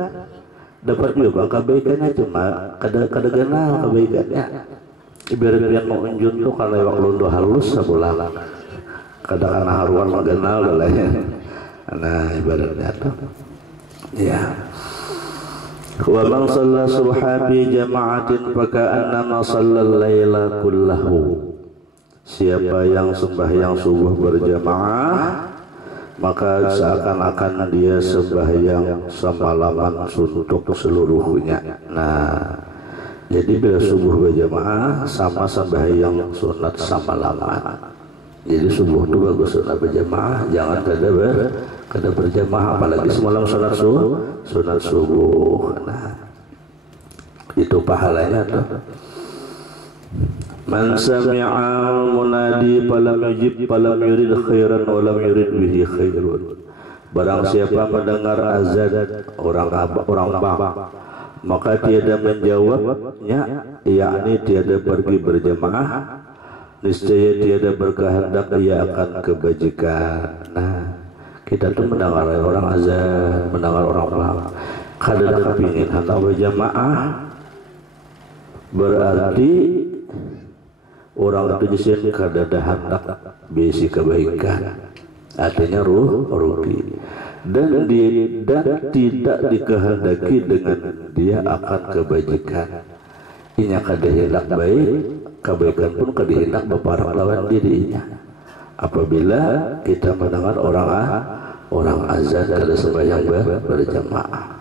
Dapat juga kebaikannya cuma kada kenal kebaikannya. Ibarat yang mau unjun tuh kalau yang londo halus sabulalang. Kadang-kadang haruan mengenal lain. Nah ibaratnya tuh ya wa man shalla subha bi jama'atin fa ka'annama shallal laila kullahu. Siapa yang sembahyang subuh berjamaah maka seakan-akan dia sembahyang semalaman suntuk seluruhnya. Nah jadi bila subuh berjamaah sama sembahyang sunat semalaman. Jadi subuh itu bagus sunat berjamaah, jangan kada berjamaah apalagi semalam sunat subuh. Nah, itu pahalanya tuh. Man sami'a munadi falam yujib falam yurid khairan wa lam yurid bihi khairun. Barang siapa mendengar azan orang bah maka tiada menjawabnya, yakni tiada pergi berjamaah, niscaya tiada berkehendak ia akan kebajikan. Nah, kita tuh mendengar orang azan, mendengar orang paham, kada kepingin hendak berjamaah, berarti orang itu disini kada ada hendak bisi kebaikan, artinya rugi dan tidak dikehendaki dengan dia akan kebajikan. Inya kada hendak baik, kebaikan pun kehendak beparang lawan dirinya. Apabila kita mendengar orang azan kada sembahyang berjamaah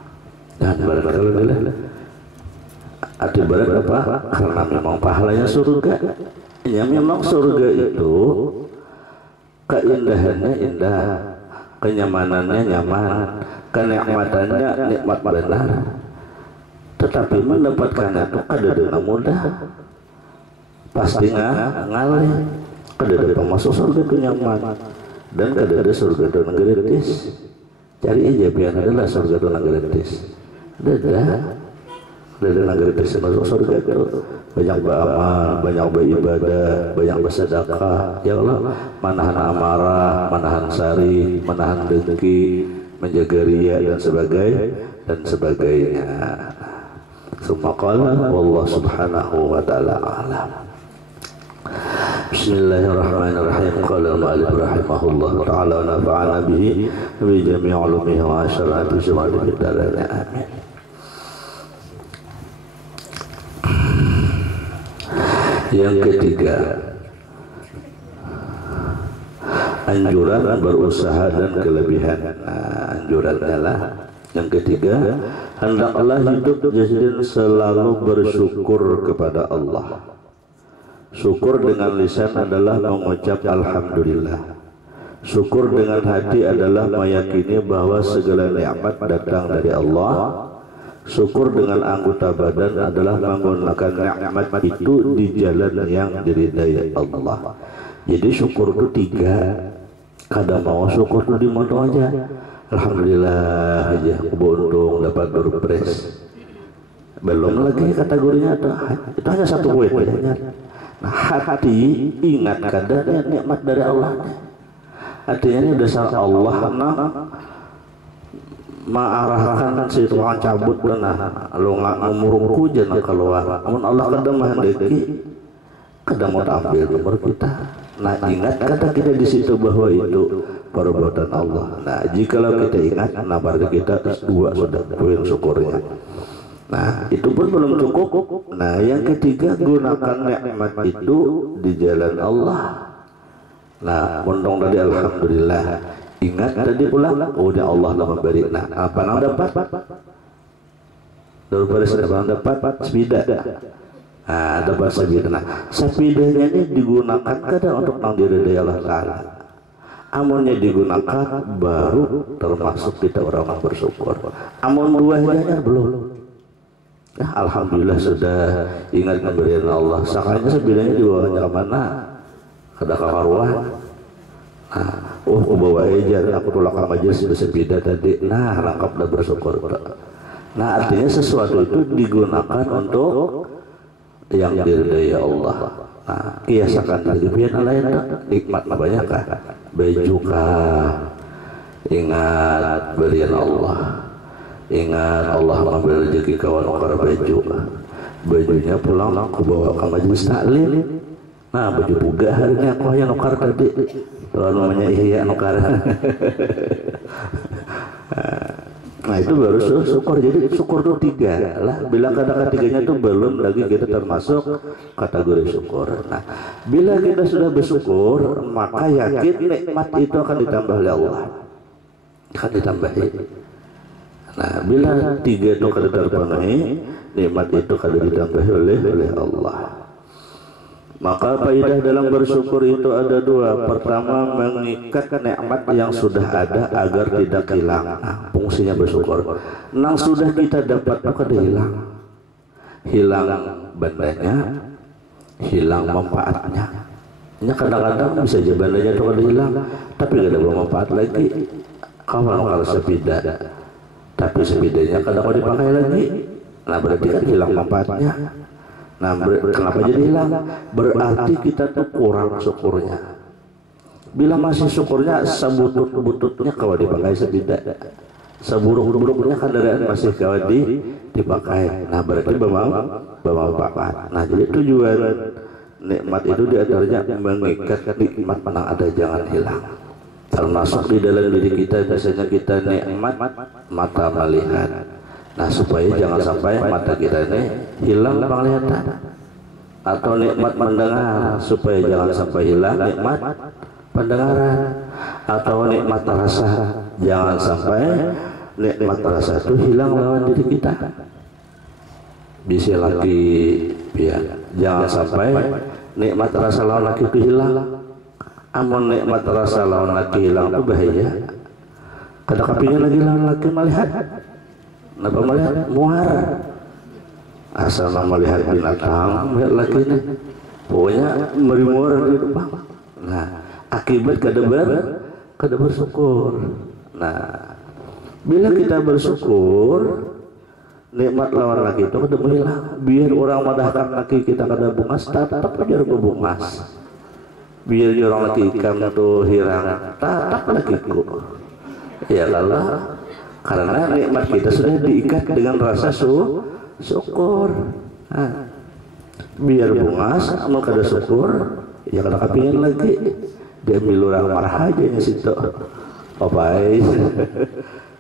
dan barangkali arti berat apa? Karena memang pahalanya surga. Ya memang surga itu keindahannya indah, kenyamanannya nyaman, kenikmatannya nikmat benar. Tetapi mendapatkannya itu kada dengan mudah. Pasti ngalih. Kada ada masuk surga itu nyaman dan kada ada surga itu gratis. Cari aja biar adalah surga itu gratis. Ada gratis masuk surga itu. Banyak beramal, banyak beribadah, banyak bersedekah. Ya Allah, menahan amarah, menahan sari, menahan dengki, menjaga riya dan sebagainya. Summa qala wallahu subhanahu wa ta'ala a'lam. Bismillahirrahmanirrahim. Qala al-mu'allif rahimahullah ta'ala wa nafa'ana bihi bi jami' ulumihi wa asyarati syawali bidalana amin. Yang ketiga, anjuran berusaha dan kelebihan. Nah, anjurannya lah. Yang ketiga, hendaklah hidup jazidin selalu bersyukur kepada Allah. Syukur dengan lisan adalah mengucap alhamdulillah. Syukur dengan hati adalah meyakini bahwa segala nikmat datang dari Allah. Syukur dengan anggota badan adalah menggunakan nikmat itu di jalan yang diridai Allah. Jadi syukur itu tiga. Kadang mau syukur itu di moto aja. Alhamdulillah aja, beruntung dapat berpres. Belum lagi kategorinya itu hanya satu poin. Nah, hati ingat kadarnya nikmat dari Allah. Artinya ini dasar Allah ma'arahkan si tukang cabut benar lu ngumurungku jangan keluar amun Allah kadang mahendeki kadang mau tampil nomor kita. Nah ingat kata kita di situ bahwa itu perbuatan Allah. Nah jikalau kita ingat nah berarti kita dua sudah poin syukurnya. Nah itu pun belum cukup. Nah yang ketiga gunakan nikmat itu di jalan Allah. Nah untung tadi alhamdulillah. Ingat tadi pula udah Allah lah memberi. Nah apa yang dapat? Daripada sedang dapat sepeda. Nah dapat sepeda. Nah sepedanya ini digunakan kadang untuk mandiri dari Allah Ta'ala. Amunnya digunakan baru termasuk kita orang bersyukur. Amun duanya belum. Ya, alhamdulillah sudah ingat pemberian Allah. Sakanya sepedanya dibawanya kemana? Kada karuan. Nah, aku bawa aja, aku tolak aja sudah sepeda tadi. Nah, lengkap dah bersyukur. Nah, artinya sesuatu itu digunakan untuk yang diridai Allah. Nah, kiasakan lagi biar lain nikmat banyak kah? Baju kah? Ingat berian Allah. Ingat Allah mengambil rezeki kawan ukar baju. Bajunya pulang aku bawa ke majelis taklim. Nah baju buga hari ini aku yang ukar tadi. Kalau namanya iya ukar. Nah itu baru syukur. Jadi syukur itu tiga lah. Bila kata ketiganya itu belum lagi kita termasuk kategori syukur. Nah bila kita sudah bersyukur maka yakin nikmat itu akan ditambah oleh Allah. Akan ditambahi. Nah bila tiga itu kada terpenuhi nikmat itu kada ditambahi oleh Allah. Maka faedah dalam bersyukur itu ada dua. Pertama mengikat nikmat yang sudah ada agar tidak hilang. Nah, fungsinya bersyukur. Nang sudah kita dapat kada hilang. Hilang bandanya, hilang manfaatnya. Ini kadang-kadang bisa aja bandanya itu kada hilang, tapi kada bermanfaat lagi. Kalau sepeda tapi sepedanya kadang mau dipakai lagi, nah berarti kan hilang manfaatnya. Nah kenapa jadi hilang? Berarti kita tuh kurang syukurnya. Bila masih syukurnya sebutut-bututnya kalau dipakai sepeda, seburuk-buruknya kendaraan masih kalau dipakai. Nah berarti bermanfaat. Nah jadi tujuan nikmat itu diantaranya mengikat nikmat mana ada jangan hilang. Termasuk di dalam diri kita biasanya kita nikmat mata melihat. Nah supaya jangan sampai mata kita ini hilang penglihatan. Atau nikmat mendengar supaya jangan sampai hilang nikmat pendengaran. Atau nikmat rasa jangan sampai nikmat rasa itu hilang lawan diri kita. Bisa lagi ya jangan sampai nikmat rasa lawan lagi itu hilang. Amun nikmat rasa lawan laki hilang itu bahaya. Kada kepingin lagi lawan laki melihat. Napa melihat? Muar. Asal melihat binatang, melihat laki ini. Pokoknya merimuar di depan. Nah, akibat kada bersyukur. Nah, bila kita bersyukur, nikmat lawan laki itu kada hilang. Biar orang madahkan laki kita kada bungas, tetap aja berbungas. Biar orang lagi ikan itu hilang tatap lagi ku ya Allah karena nikmat kita sudah diikat dengan rasa syukur. Nah, biar bungas amal kada syukur ya kada kepingin lagi dia ambil orang marah aja di situ opai.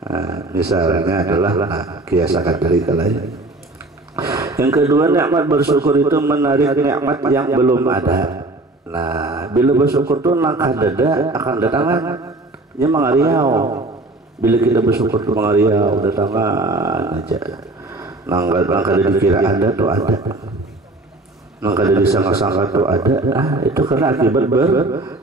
Nah, misalnya adalah kiasakan dari kalian. Yang kedua nikmat bersyukur itu menarik nikmat yang belum ada. Nah, bila bersyukur tuh langkah dada akan datangan nya mangariau. Bila kita bersyukur tuh mangariau datangan aja. Langkah dikira ada tuh ada. Langkah disangka-sangka tuh ada. Itu karena akibat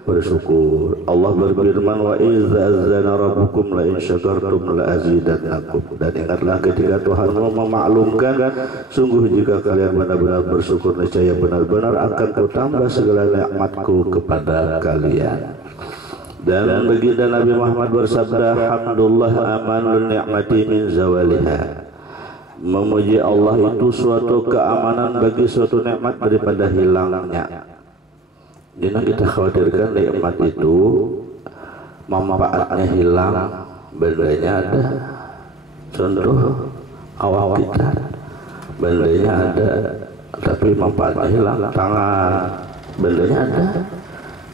bersyukur. Allah berfirman wa idza azana rabbukum la in syakartum la azidannakum. Dan ingatlah ketika Tuhanmu memaklumkan sungguh jika kalian benar-benar bersyukur niscaya benar-benar akan kutambah segala nikmatku kepada kalian. Dan baginda Nabi Muhammad bersabda hamdulillah amanul ni'mati min zawaliha. Memuji Allah itu suatu keamanan bagi suatu nikmat daripada hilangnya. Jangan kita khawatirkan nikmat itu manfaatnya hilang, bedanya ada. Contoh awak kita, bendanya ada tapi manfaatnya hilang. Tangan, bendanya ada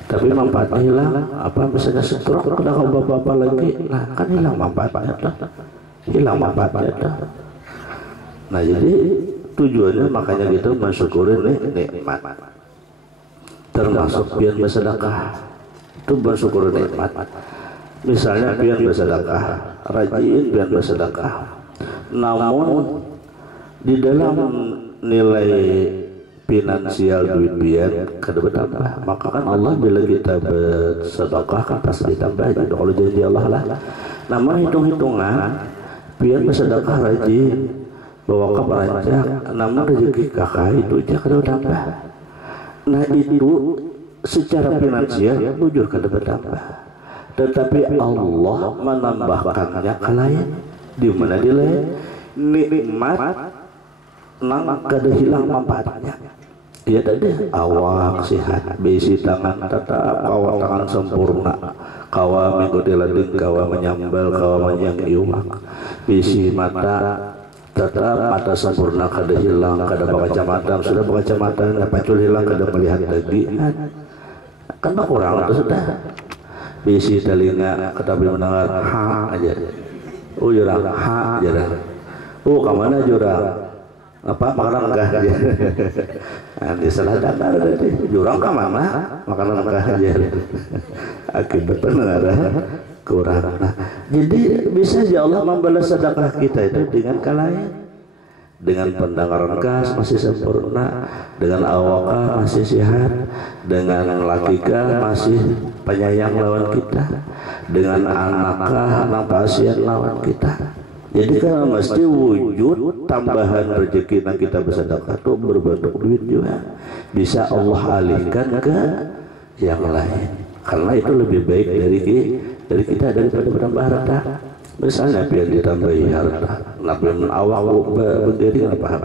tapi manfaatnya hilang. Apa misalnya stroke, udah kalau bapak-bapak lagi, nah kan hilang manfaatnya tuh, hilang manfaatnya tuh. Nah jadi tujuannya makanya gitu mensyukuri nikmat, termasuk pian bersedekah itu bersyukur nikmat. Misalnya pian bersedekah, rajin pian bersedekah, namun di dalam nilai finansial duit pian kada bertambah, maka kan Allah bila kita bersedekah kan pasti ditambah gitu kalau janji Allah lah. Namun hitung-hitungan pian bersedekah rajin bawa ke rancak, namun rezeki kakak itu aja kada bertambah. Nah itu secara finansial bujur kada bertambah, tetapi Allah menambahkannya ke lain. Di mana di lain nikmat nang kada hilang manfaatnya. Ya tadi awak sehat, besi tangan tetap awak tangan sempurna, kawa mengikuti lading, kawa menyambal, kawa menyang iwak, besi mata tetap mata sempurna, kada hilang, kada berkacamata, sudah berkacamata pacul hilang, kada melihat lagi, kan kurang itu sudah. Bisi telinga kada mendengar ha aja, jurang ha aja, kemana jurang? Apa makanan kah aja? Nanti salah dengar tadi, jurang kemana? Makanan kah aja? Akibat benar kurang. Nah, jadi bisa aja Allah membalas sedekah kita itu dengan kalayan, dengan pendengaran kas masih sempurna, dengan awak masih sehat, dengan lakika masih penyayang lawan kita, dengan anakah anak pasien lawan kita. Jadi kan mesti wujud tambahan rezeki yang kita bersedekah itu berbentuk duit juga, bisa Allah alihkan ke yang lain, karena itu lebih baik dari kita daripada bertambah harta. Misalnya biar ditambahi harta, nabi awak berdiri apa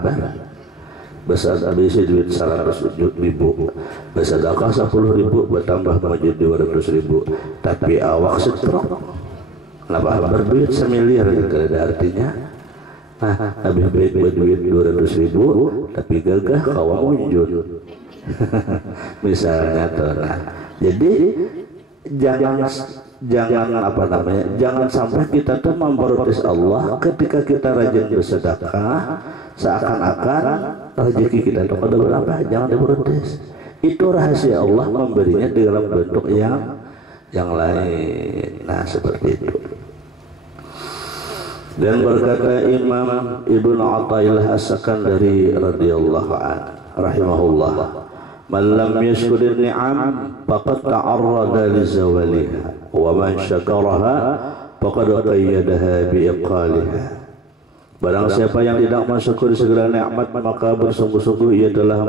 besar habis duit 100 ribu, bersedekah 10 ribu bertambah menjadi 200 ribu, tapi awak setrok kenapa berduit 1 miliar gitu, ada artinya. Nah lebih baik berduit 200 ribu tapi gagah kawan wujud misalnya tuh. Nah, jadi jangan apa namanya, jangan sampai kita tuh memprotes Allah ketika kita rajin bersedekah, seakan-akan rezeki kita itu kada berapa. Jangan diprotes, itu rahasia Allah memberinya dalam bentuk yang lain. Nah seperti itu. Dan berkata Imam Ibnu Athaillah As-Sakandari radhiyallahu anhu rahimahullah, man lam yashkurin ni'am faqad ta'arrada li zawaliha wa man syakaraha faqad qayyadaha bi iqaliha. Barang siapa yang tidak mensyukuri segala nikmat, maka bersungguh-sungguh ia telah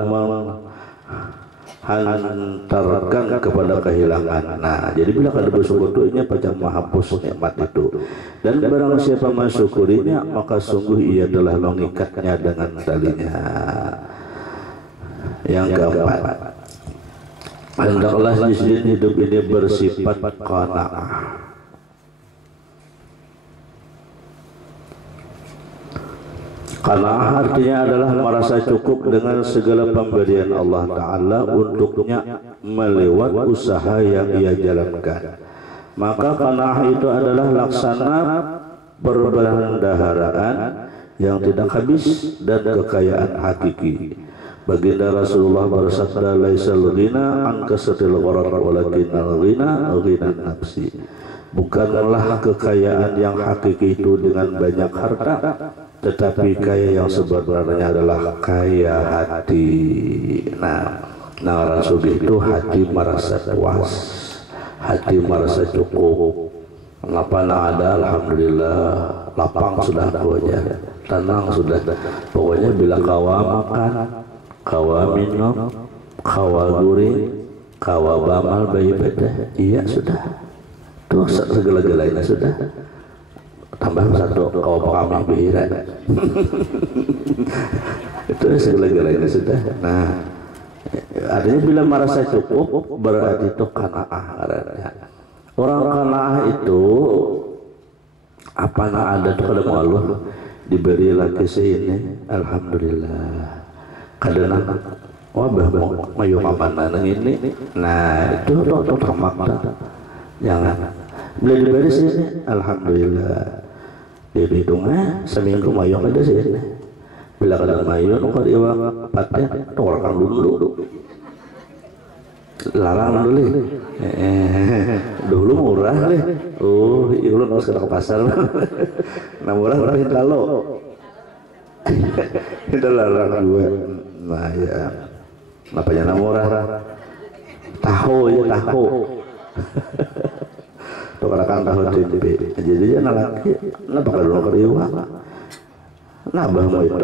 menghantarkan kepada kehilangan. Nah, jadi bila kada bersyukur itu ia pajang menghapus nikmat itu. Dan barang siapa mensyukurinya, maka sungguh ia telah mengikatnya dengan talinya. Yang keempat, hendaklah hidup ini bersifat qanaah. Qanaah artinya adalah merasa cukup dengan segala pemberian Allah Ta'ala untuknya melewat usaha yang ia jalankan. Maka qanaah itu adalah laksana perbendaharaan yang tidak habis dan kekayaan hakiki. Baginda Rasulullah bersabda, laisal ghina an kasratil gharar walakinnal ghina ghina nafsi. Bukanlah kekayaan yang hakiki itu dengan banyak harta, tetapi kaya yang sebenarnya adalah kaya hati. Nah, Rasul itu hati merasa puas, hati merasa cukup. Apa ada, alhamdulillah, lapang sudah aja, tenang sudah. Pokoknya bila kawa makan, kawa minum, kawa gurih, kawa bamal bayi beda, iya sudah. Tuh segala-galanya sudah. Tambah satu kawa kami bihira. Itu segala-galanya sudah. Nah, artinya bila merasa cukup berarti itu qanaah. Orang qanaah itu apa ada tuh kada malu diberi laki sini, alhamdulillah. Kadang wabah mayu kapan ini, nah itu tuh tamak jangan beli diberi sini, alhamdulillah. Di hidungnya seminggu mayu kada sini, bila kadang mayu nukar iwak patnya tolakkan dulu. Larang dulu dulu murah deh. Oh ulun harus ke pasar nah murah berapa kalau itu larang gue. Nah ya apanya murah tahu ya tahu tukarakan tahu tempe jadi anak laki nah bakal dulu keriwa nabah mau itu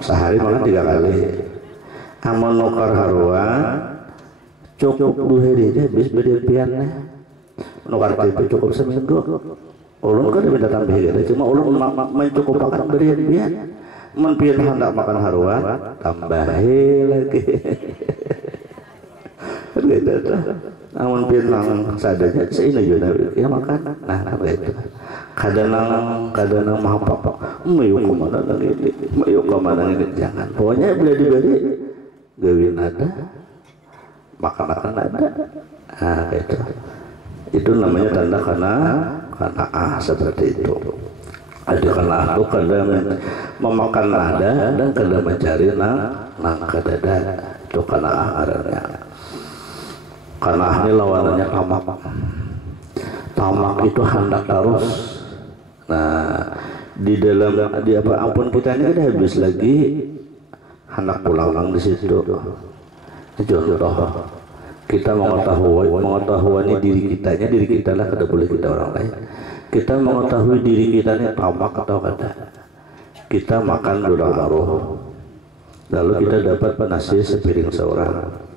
sehari makan 3 kali. Amun nukar haruan cukup 2 hari aja habis berian-piannya nukar tempe cukup seminggu. Ulun kan minta tambah gitu, cuma ulun mencukupkan berian-pian menpian hendak makan haruan tambahi lagi gitu tuh. Amun pian lang sadanya seina juga ya makan nah gitu. Kadang mah apa mayuk kemana ini jangan pokoknya bila diberi gawin ada makan ada nah gitu. Itu namanya tanda karena seperti itu. Ada karena aku kadang memakan nada dan kadang mencari nangka dada itu karena arahnya. Karena ini lawanannya tamak. Tamak itu hendak terus. Nah di dalam di apa ampun kita ini kita habis lagi hendak pulang di situ. Contoh kita mengetahui diri kita lah kada boleh kita orang lain. Kita mengetahui diri kita ini tamak atau kada. Kita makan dodol baru, lalu kita dapat nasi sepiring seorang.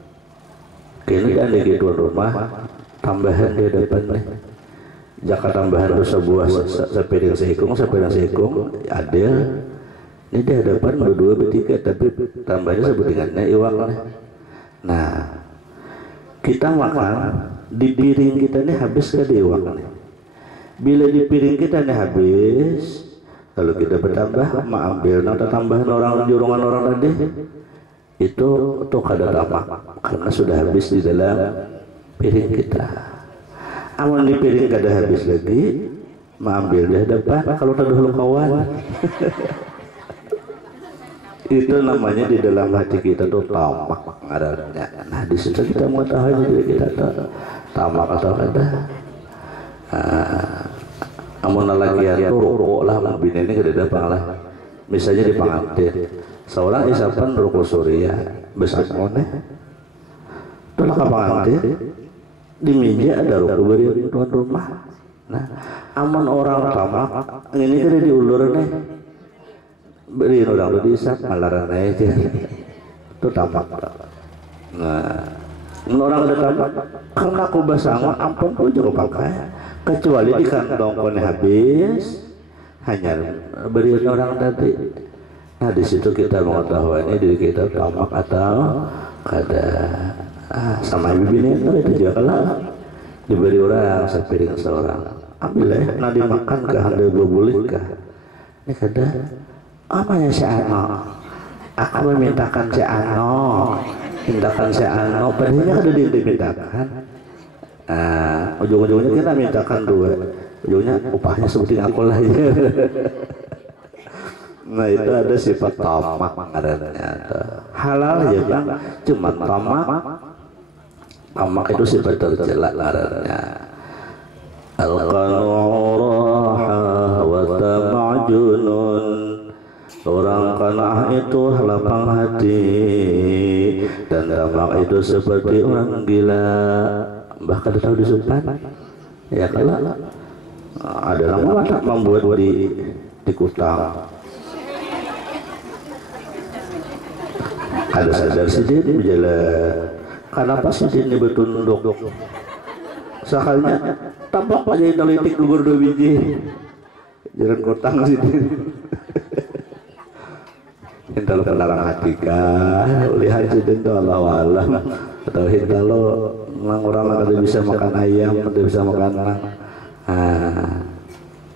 Kini kan di tuan rumah tambahan dia dapat nih. Jaka tambahan itu sebuah sepiring seikung adil. Ini dia dapat berdua bertiga tapi tambahnya sebutingannya iwak nih. Nah kita makan di piring kita ini habis ke iwak nih. Bila di piring kita ini habis, lalu kita bertambah, ambil nota tambahan orang jurongan orang tadi, itu tuh kada tamak karena sudah habis di dalam piring kita. Amun di piring kada habis lagi, ambil di hadapan kalau dahulu kawan. Itu namanya di dalam hati kita tuh tamak adanya. Nah di situ kita mengetahui diri kita tuh tamak atau kada. Amun lagi itu rokok lah mobil ini kada dapat lah. Misalnya di pengantin, seorang isapan rokok surya besar moneh. Tulah ke pengantin di meja ada rokok beri tuan rumah. Nah, amun orang tamak ini kada diulur nih. Beri orang tu diisap malaran aja. Itu tamak. Nah, orang kada tamak karena aku basang ampun aku juga pakai. Kecuali di kantong kon habis hanya beri orang tadi. Nah di situ kita mengetahui ini diri kita tamak atau kada. Sama ibu ini itu juga kalah diberi orang sepiring seorang. Ambil ya, nanti makan ke handal boleh kah? Ini kada. Apa ya si Ano? Aku memintakan si Ano, mintakan si Ano. Padahal kada dimintakan. Ujung-ujungnya kita mintakan 2, ujungnya upahnya sebutin aku lah ya. Nah itu ada sifat tamak adanya. Halal ya bang, cuma tamak itu sifat tercela adanya. Al-qanurah wa tama'junun. Orang kanah itu lapang hati dan tamak itu seperti orang gila. Bahkan tahu disumpan ya kalau ada orang membuat di kutang ada sadar sedih berjalan kenapa sedih ini bertunduk sakalnya tampak aja inelitik gugur 2 biji jalan kutang sedih hintal kelarang hatika lihat sedih itu Allah atau hintal orang kada bisa makan ayam, kada bisa makan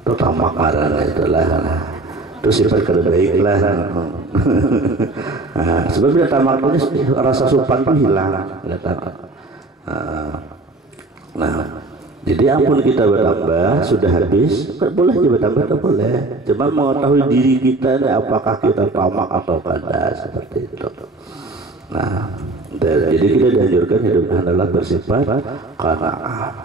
Itu tamak marana itulah. Itu sifat kada baik lah. Nah, sebab dia tamak itu rasa sopan itu hilang. Nah, jadi ampun kita bertambah sudah habis, boleh juga bertambah atau boleh. Cuma mengetahui diri kita apakah kita tamak atau kada seperti itu. Nah, jadi kita dianjurkan hidup adalah bersifat qanaah.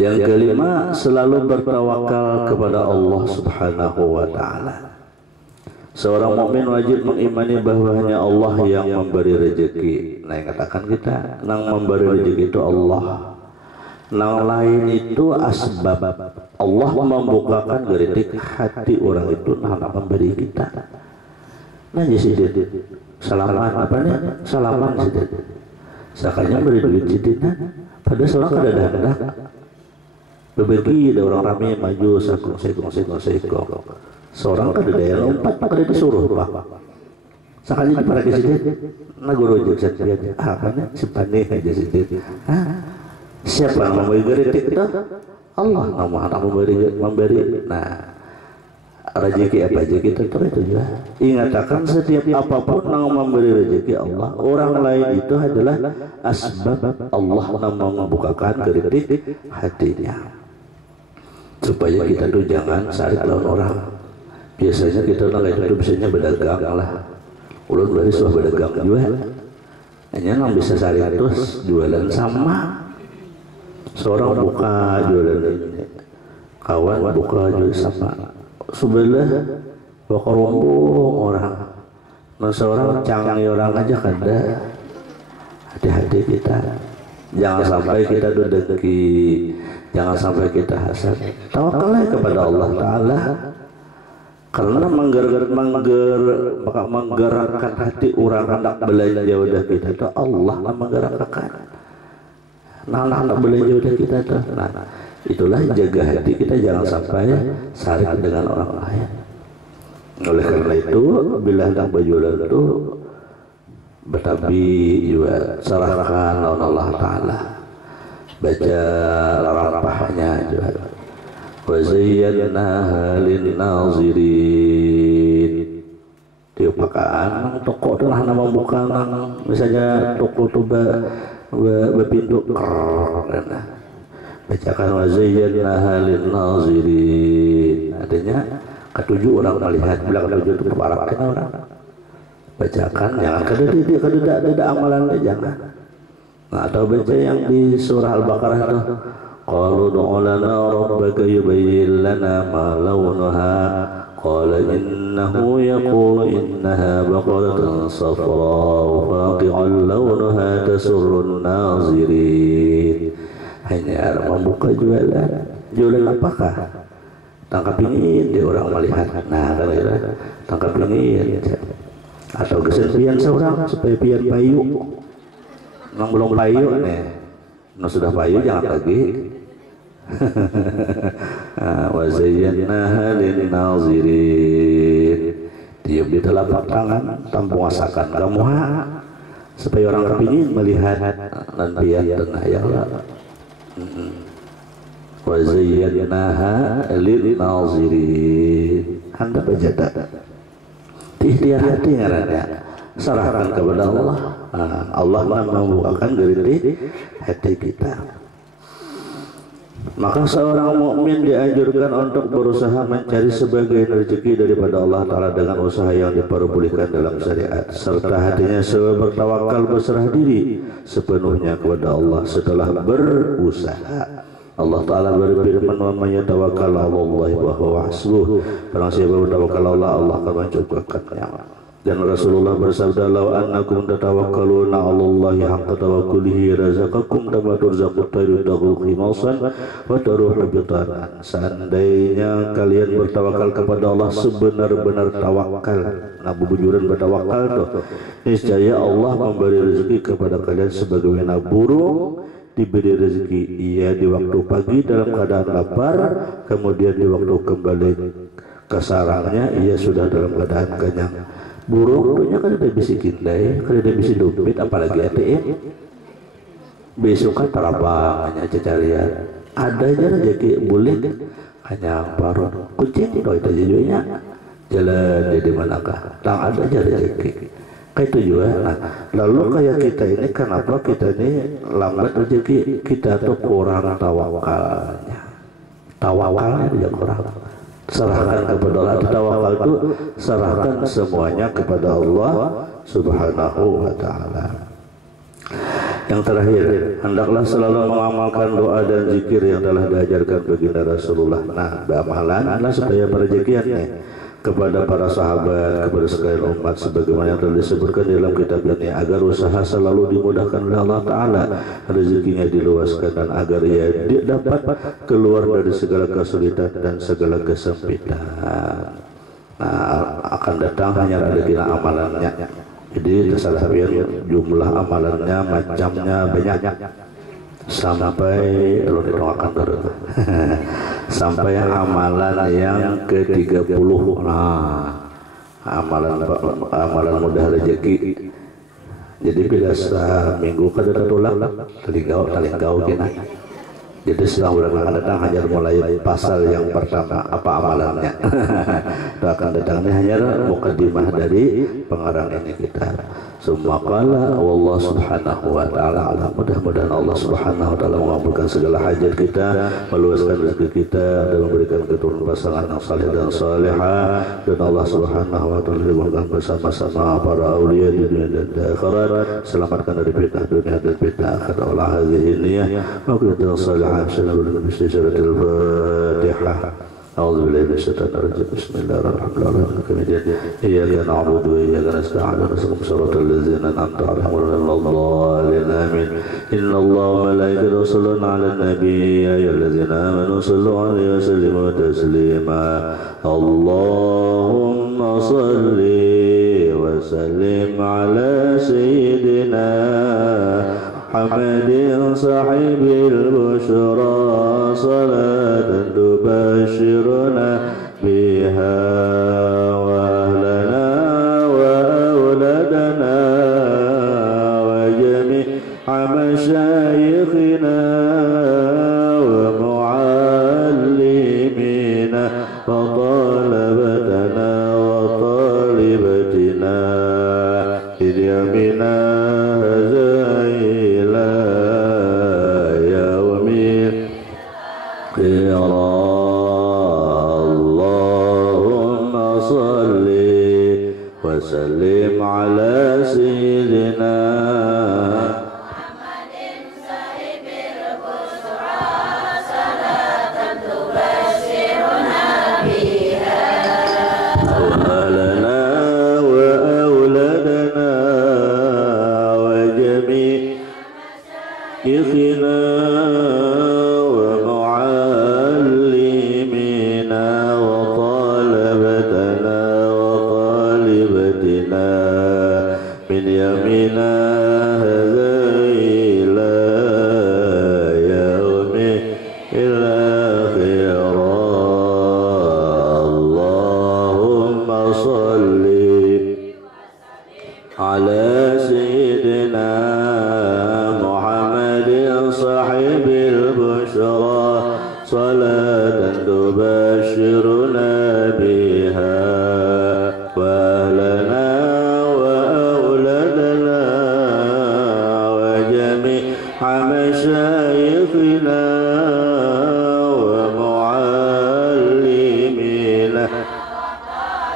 Yang kelima, selalu bertawakal kepada Allah Subhanahu wa taala. Seorang mukmin wajib mengimani bahwanya Allah yang memberi rezeki. Nah, yang katakan kita, nang memberi rezeki itu Allah. Nang lain itu asbab. Allah membukakan geritik hati orang itu nang memberi kita. Nah, jadi salaman apa nih? Salaman situ. Sakanya beri duit sitina. Pada seorang kada ada. Berbagi ada orang ramai maju sekong. Seorang kada daya lompat kada disuruh pak. Sakanya para ke situ. Nah guru jeksan dia. Apa nih? Sepane aja situ. Siapa yang memberi geritik itu? Allah yang memberi. Nah, rezeki apa aja kita itu juga. Ingatkan setiap apapun yang memberi rezeki Allah, orang lain itu adalah asbab Allah yang membukakan geritik hatinya. Supaya kita tuh jangan sarik lawan orang. Biasanya kita orang itu biasanya berdagang lah. Ulun dari suah berdagang juga. Hanya yang bisa sarik terus jualan sama. Seorang buka jualan ini, kawan buka jualan sama. Sebelah bakal rombong orang. Nah seorang canggih orang aja kada. Hati-hati kita. Jangan sampai kita dudeki, jangan sampai kita hasad. Tawakallah kepada Allah Taala. Karena menggerakkan hati orang hendak belanja wadah kita itu Allah yang menggerakkan. Nah belanja wadah kita itu. Nah, itulah jaga hati kita jangan sampai sarik dengan orang lain. Oleh karena itu, bila hendak berjualan itu betabi juga serahkan lawan Allah Taala. Baca larapahnya juga. Wa zayyanaha lin-nazirin. Diupakaan toko itulah nama bukan misalnya toko itu berpintu karena bacakan wa zayyanaha lin-nazirin. Artinya ketujuh orang melihat, bila ketujuh itu keparakan orang. Bacakan jangan kada amalan jangan. Nah, atau baca yang di surah Al-Baqarah itu qalu du'a lana rabbaka yubayyin lana ma launuha qala innahu yaqulu innaha baqaratun safra'u faqi'un launuha tasurrun nazirin. Hanya membuka jualan apakah? Tangkap ingin dia orang melihat. Nah, kira-kira tangkap ingin atau kesepian seorang supaya biar payu. Memang belum payu nih. Nah, sudah payu jangan lagi. Wa zayyanaha lin-nazirin. Tiup di telapak tangan tampung asakan kamu supaya orang kepingin melihat dan biar tengah ya Allah. Wa zayyanaha lin-nazirin. Anda baca ikhtiar hati ngarannya serahkan kepada Allah. Allah membukakan geritik hati kita. Maka seorang mukmin dianjurkan untuk berusaha mencari sebagian rezeki daripada Allah Ta'ala dengan usaha yang diperbolehkan dalam syariat, serta hatinya selalu bertawakal berserah diri sepenuhnya kepada Allah setelah berusaha. Allah Ta'ala berfirman, "Wa may yatawakkal 'alallahi wa huwa hasbuh." Barang siapa bertawakal Allah, Allah akan mencukupkannya. Dan Rasulullah bersabda, "Law annakum tatawakkaluna 'alallahi haqqa tawakkulihi razaqakum kama turzaqut tayru taghu khimasan wa taruhu bitanan." Seandainya kalian bertawakal kepada Allah sebenar-benar tawakal, nah bujuran bertawakal tuh, niscaya Allah memberi rezeki kepada kalian sebagaimana burung diberi rezeki ia di waktu pagi dalam keadaan lapar, kemudian di waktu kembali ke sarangnya ia sudah dalam keadaan kenyang. Burung punya kan ada bisikin deh, kan ada bisi dompet, apalagi ATM. Besok kan terbangnya cecarian. ada aja rezeki boleh hanya parut kucing itu tujuannya jalan di manakah tak ada aja rezeki kayak itu juga. Nah, lalu kayak kita ini kenapa kita ini lambat rezeki, kita tuh kurang tawakalnya juga kurang. Serahkan kepada Allah. Tawakal itu serahkan semuanya kepada Allah Subhanahu wa ta'ala. Yang terakhir, hendaklah selalu mengamalkan doa dan zikir yang telah diajarkan baginda Rasulullah. Nah, beramalanlah supaya rezekiannya kepada para sahabat, kepada sekalian umat sebagaimana yang telah disebutkan dalam kitab ini, agar usaha selalu dimudahkan oleh Allah Ta'ala, rezekinya diluaskan dan agar ia dapat keluar dari segala kesulitan dan segala kesempitan. Nah, akan datang hanya rezeki amalannya. Jadi kesalahan jumlah amalannya macamnya banyak sampai lalu didoakan terus sampai amalan yang ke-30. Nah, amalan mudah rezeki. Jadi biasa minggu kada tulang talingau kena. Jadi setelah bulan akan datang hanya mulai pasal yang pertama apa amalannya. Itu akan datang ini hanya mukadimah dari pengarang ini kita. Semua kala Allah Subhanahu wa ta'ala ala. Mudah-mudahan Allah Subhanahu wa ta'ala mengabulkan segala hajat kita, meluaskan rezeki kita dan memberikan keturunan pasangan yang saleh dan salihah, dan Allah Subhanahu wa ta'ala mengabulkan bersama-sama para aulia di dunia dan di akhirat, selamatkan dari fitnah dunia dan fitnah akhirat. Allah hadhihi niyah wa kullu salihah sallallahu alaihi wasallam. أعوذ بالله من الشيطان الرجيم بسم الله الرحمن الرحيم إياك نعبد وإياك نستعين نسألك صراط الذين أنعمت عليهم غير المغضوب آمين. إن الله وملائكته يصلون على النبي يا أيها الذين آمنوا صلوا عليه وسلموا تسليما. اللهم صل وسلم على سيدنا محمد صاحب البشرى صلاة تبشرنا بها وأهلنا وأولادنا وجميع مشايخنا ومعلمينا وطلبتنا وطالبتنا في يومنا وسلم على سيدنا محمد صاحب البشرى صلاة تبشرنا بها أهلنا وأولادنا وجميع مشايخنا ومعلمينا وطلبتنا من يومنا هذا إلى يوم الآخرة. اللهم صل على سيدنا محمد صاحب البشرى صلاة تبشرنا بها وأهلنا وأولادنا وجميع مشايخنا ومعلمينا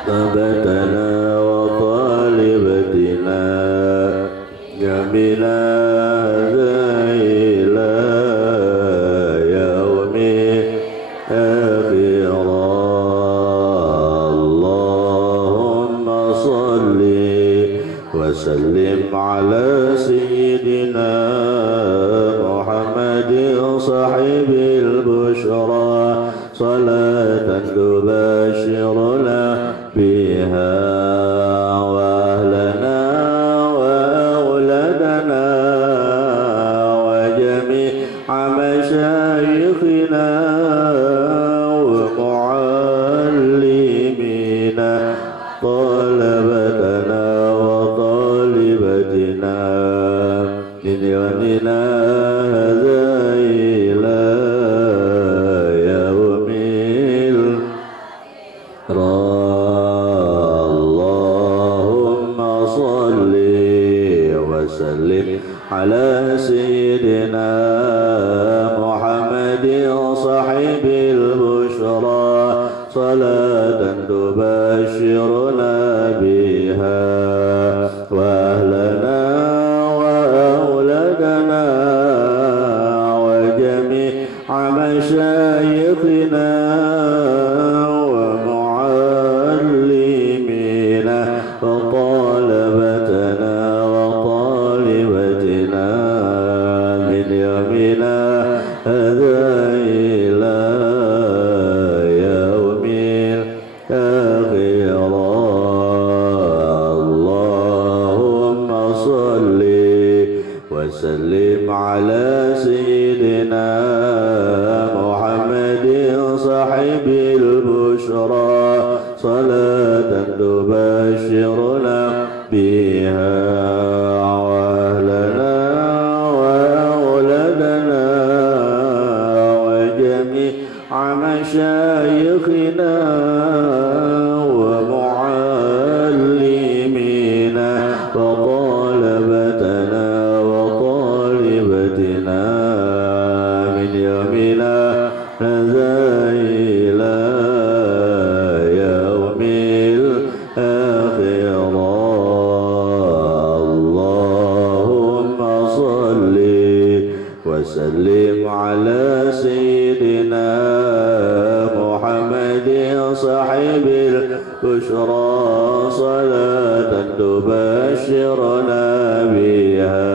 طلبتنا وطالبتنا جميعنا إلى يوم آخرة. وسلم على سيدنا محمد صاحب البشرى صلاة تبشرنا بها وأهلنا وأولادنا وجميع مشايخنا ومعلمينا طلبتنا وطالبتنا من يومنا هذا إلى صلاة تبشرنا بها وأهلنا وأولادنا وجميع مشايخنا ومعلمينا وطالبتنا وطالبتنا من يومنا هذا إلى يوم الآخرة. اللهم صل وسلم على سيدنا محمد صاحب البشرى صلاة تبشرنا بها وأهلنا وأولادنا وجميع مشايخنا ومعلمينا وطالبتنا وطالبتنا من يومنا هذا إلى يوم الآخرة. اللهم صل وسلم على سيدنا محمد صاحب البشرى صلاة تبشرنا بها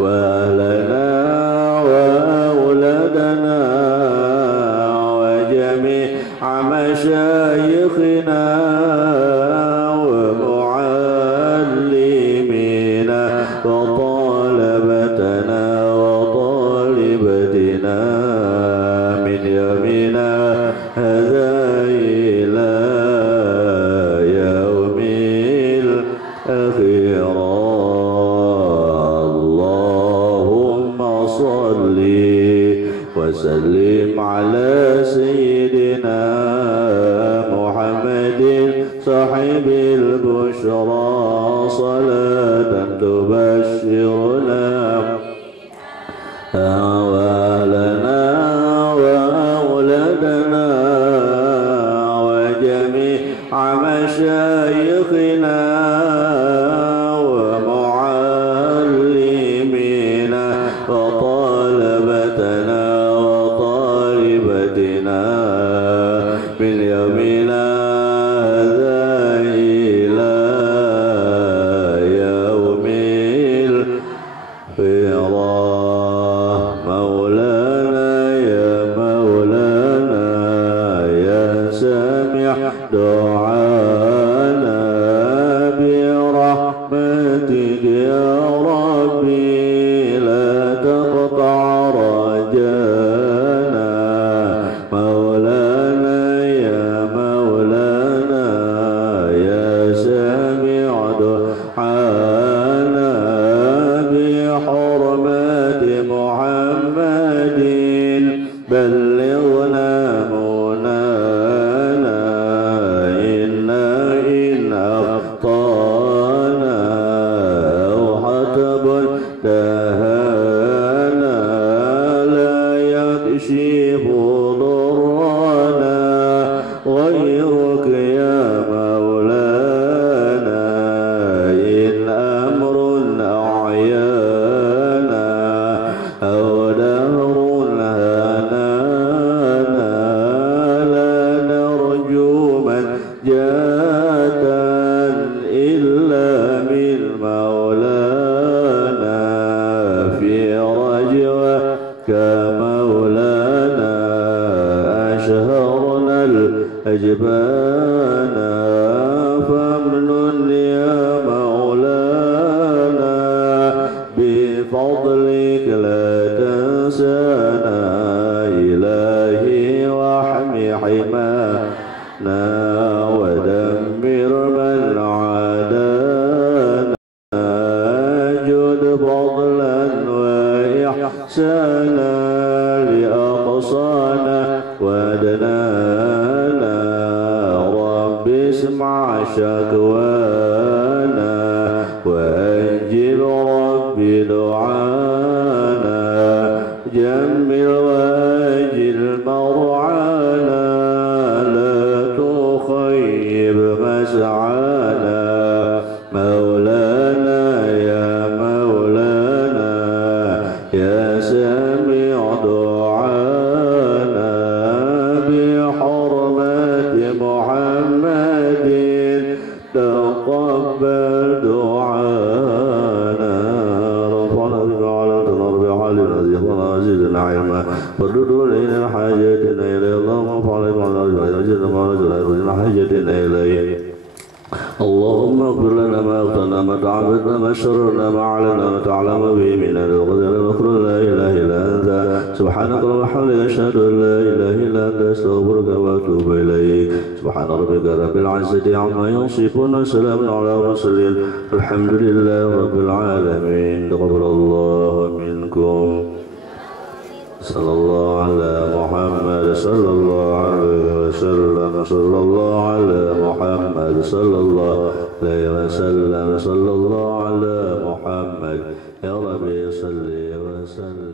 وأهلنا وأولادنا وجميع مشايخنا ومعلمينا وطالبتنا وطالبتنا من يومنا هذا إلى يوم الآخرة. اللهم صل وسلم على سيدنا محمد صاحب البشرى صلاة تبشرنا وأهلنا وأولادنا وجميع مشايخنا ومعلمينا وطالبتنا وطالبتنا من يومنا هذا إلى يوم الآخرة. مولانا يا مولانا يا سامع دعانا برحمتك يا ربي لا تقطع رجانا. مولانا يا مولانا يا سامع دعانا بحرمة محمد بلغنا منانا إن أخطأنا أو حتب دهانا لا يكشف ضرنا غيرك يا مولانا إن أمر أعيانا أو دهر هنانا لا نرجو من جاتا إلا من مولانا في رجوك مولانا أشهرنا الأجبان فامنن يا مولانا بفضلك لا تنسانا إلهي واحمي حمانا ودمر من عادانا جد فضلا وإحسانا لأقصانا وأدنانا رب اسمع شكوانا وأجب رب دعانا جمل واجل مرعانا نجد ما نجد حاجتنا إليه اللهم اغفر لنا ما أخطأنا ما تعبدنا ما شررنا ما علنا ما تعلم به منا القدر المخر لا إله إلا أنت سبحانك اللهم وبحمدك أشهد أن لا إله إلا أنت أستغفرك وأتوب إليك سبحان ربك رب العزة عما يصفون وسلام على المرسلين الحمد لله رب العالمين تقبل الله منكم صلى الله على محمد صلى الله عليه وسلم صلى الله على محمد صلى الله عليه وسلم صلى الله على محمد يا ربي صل وسلم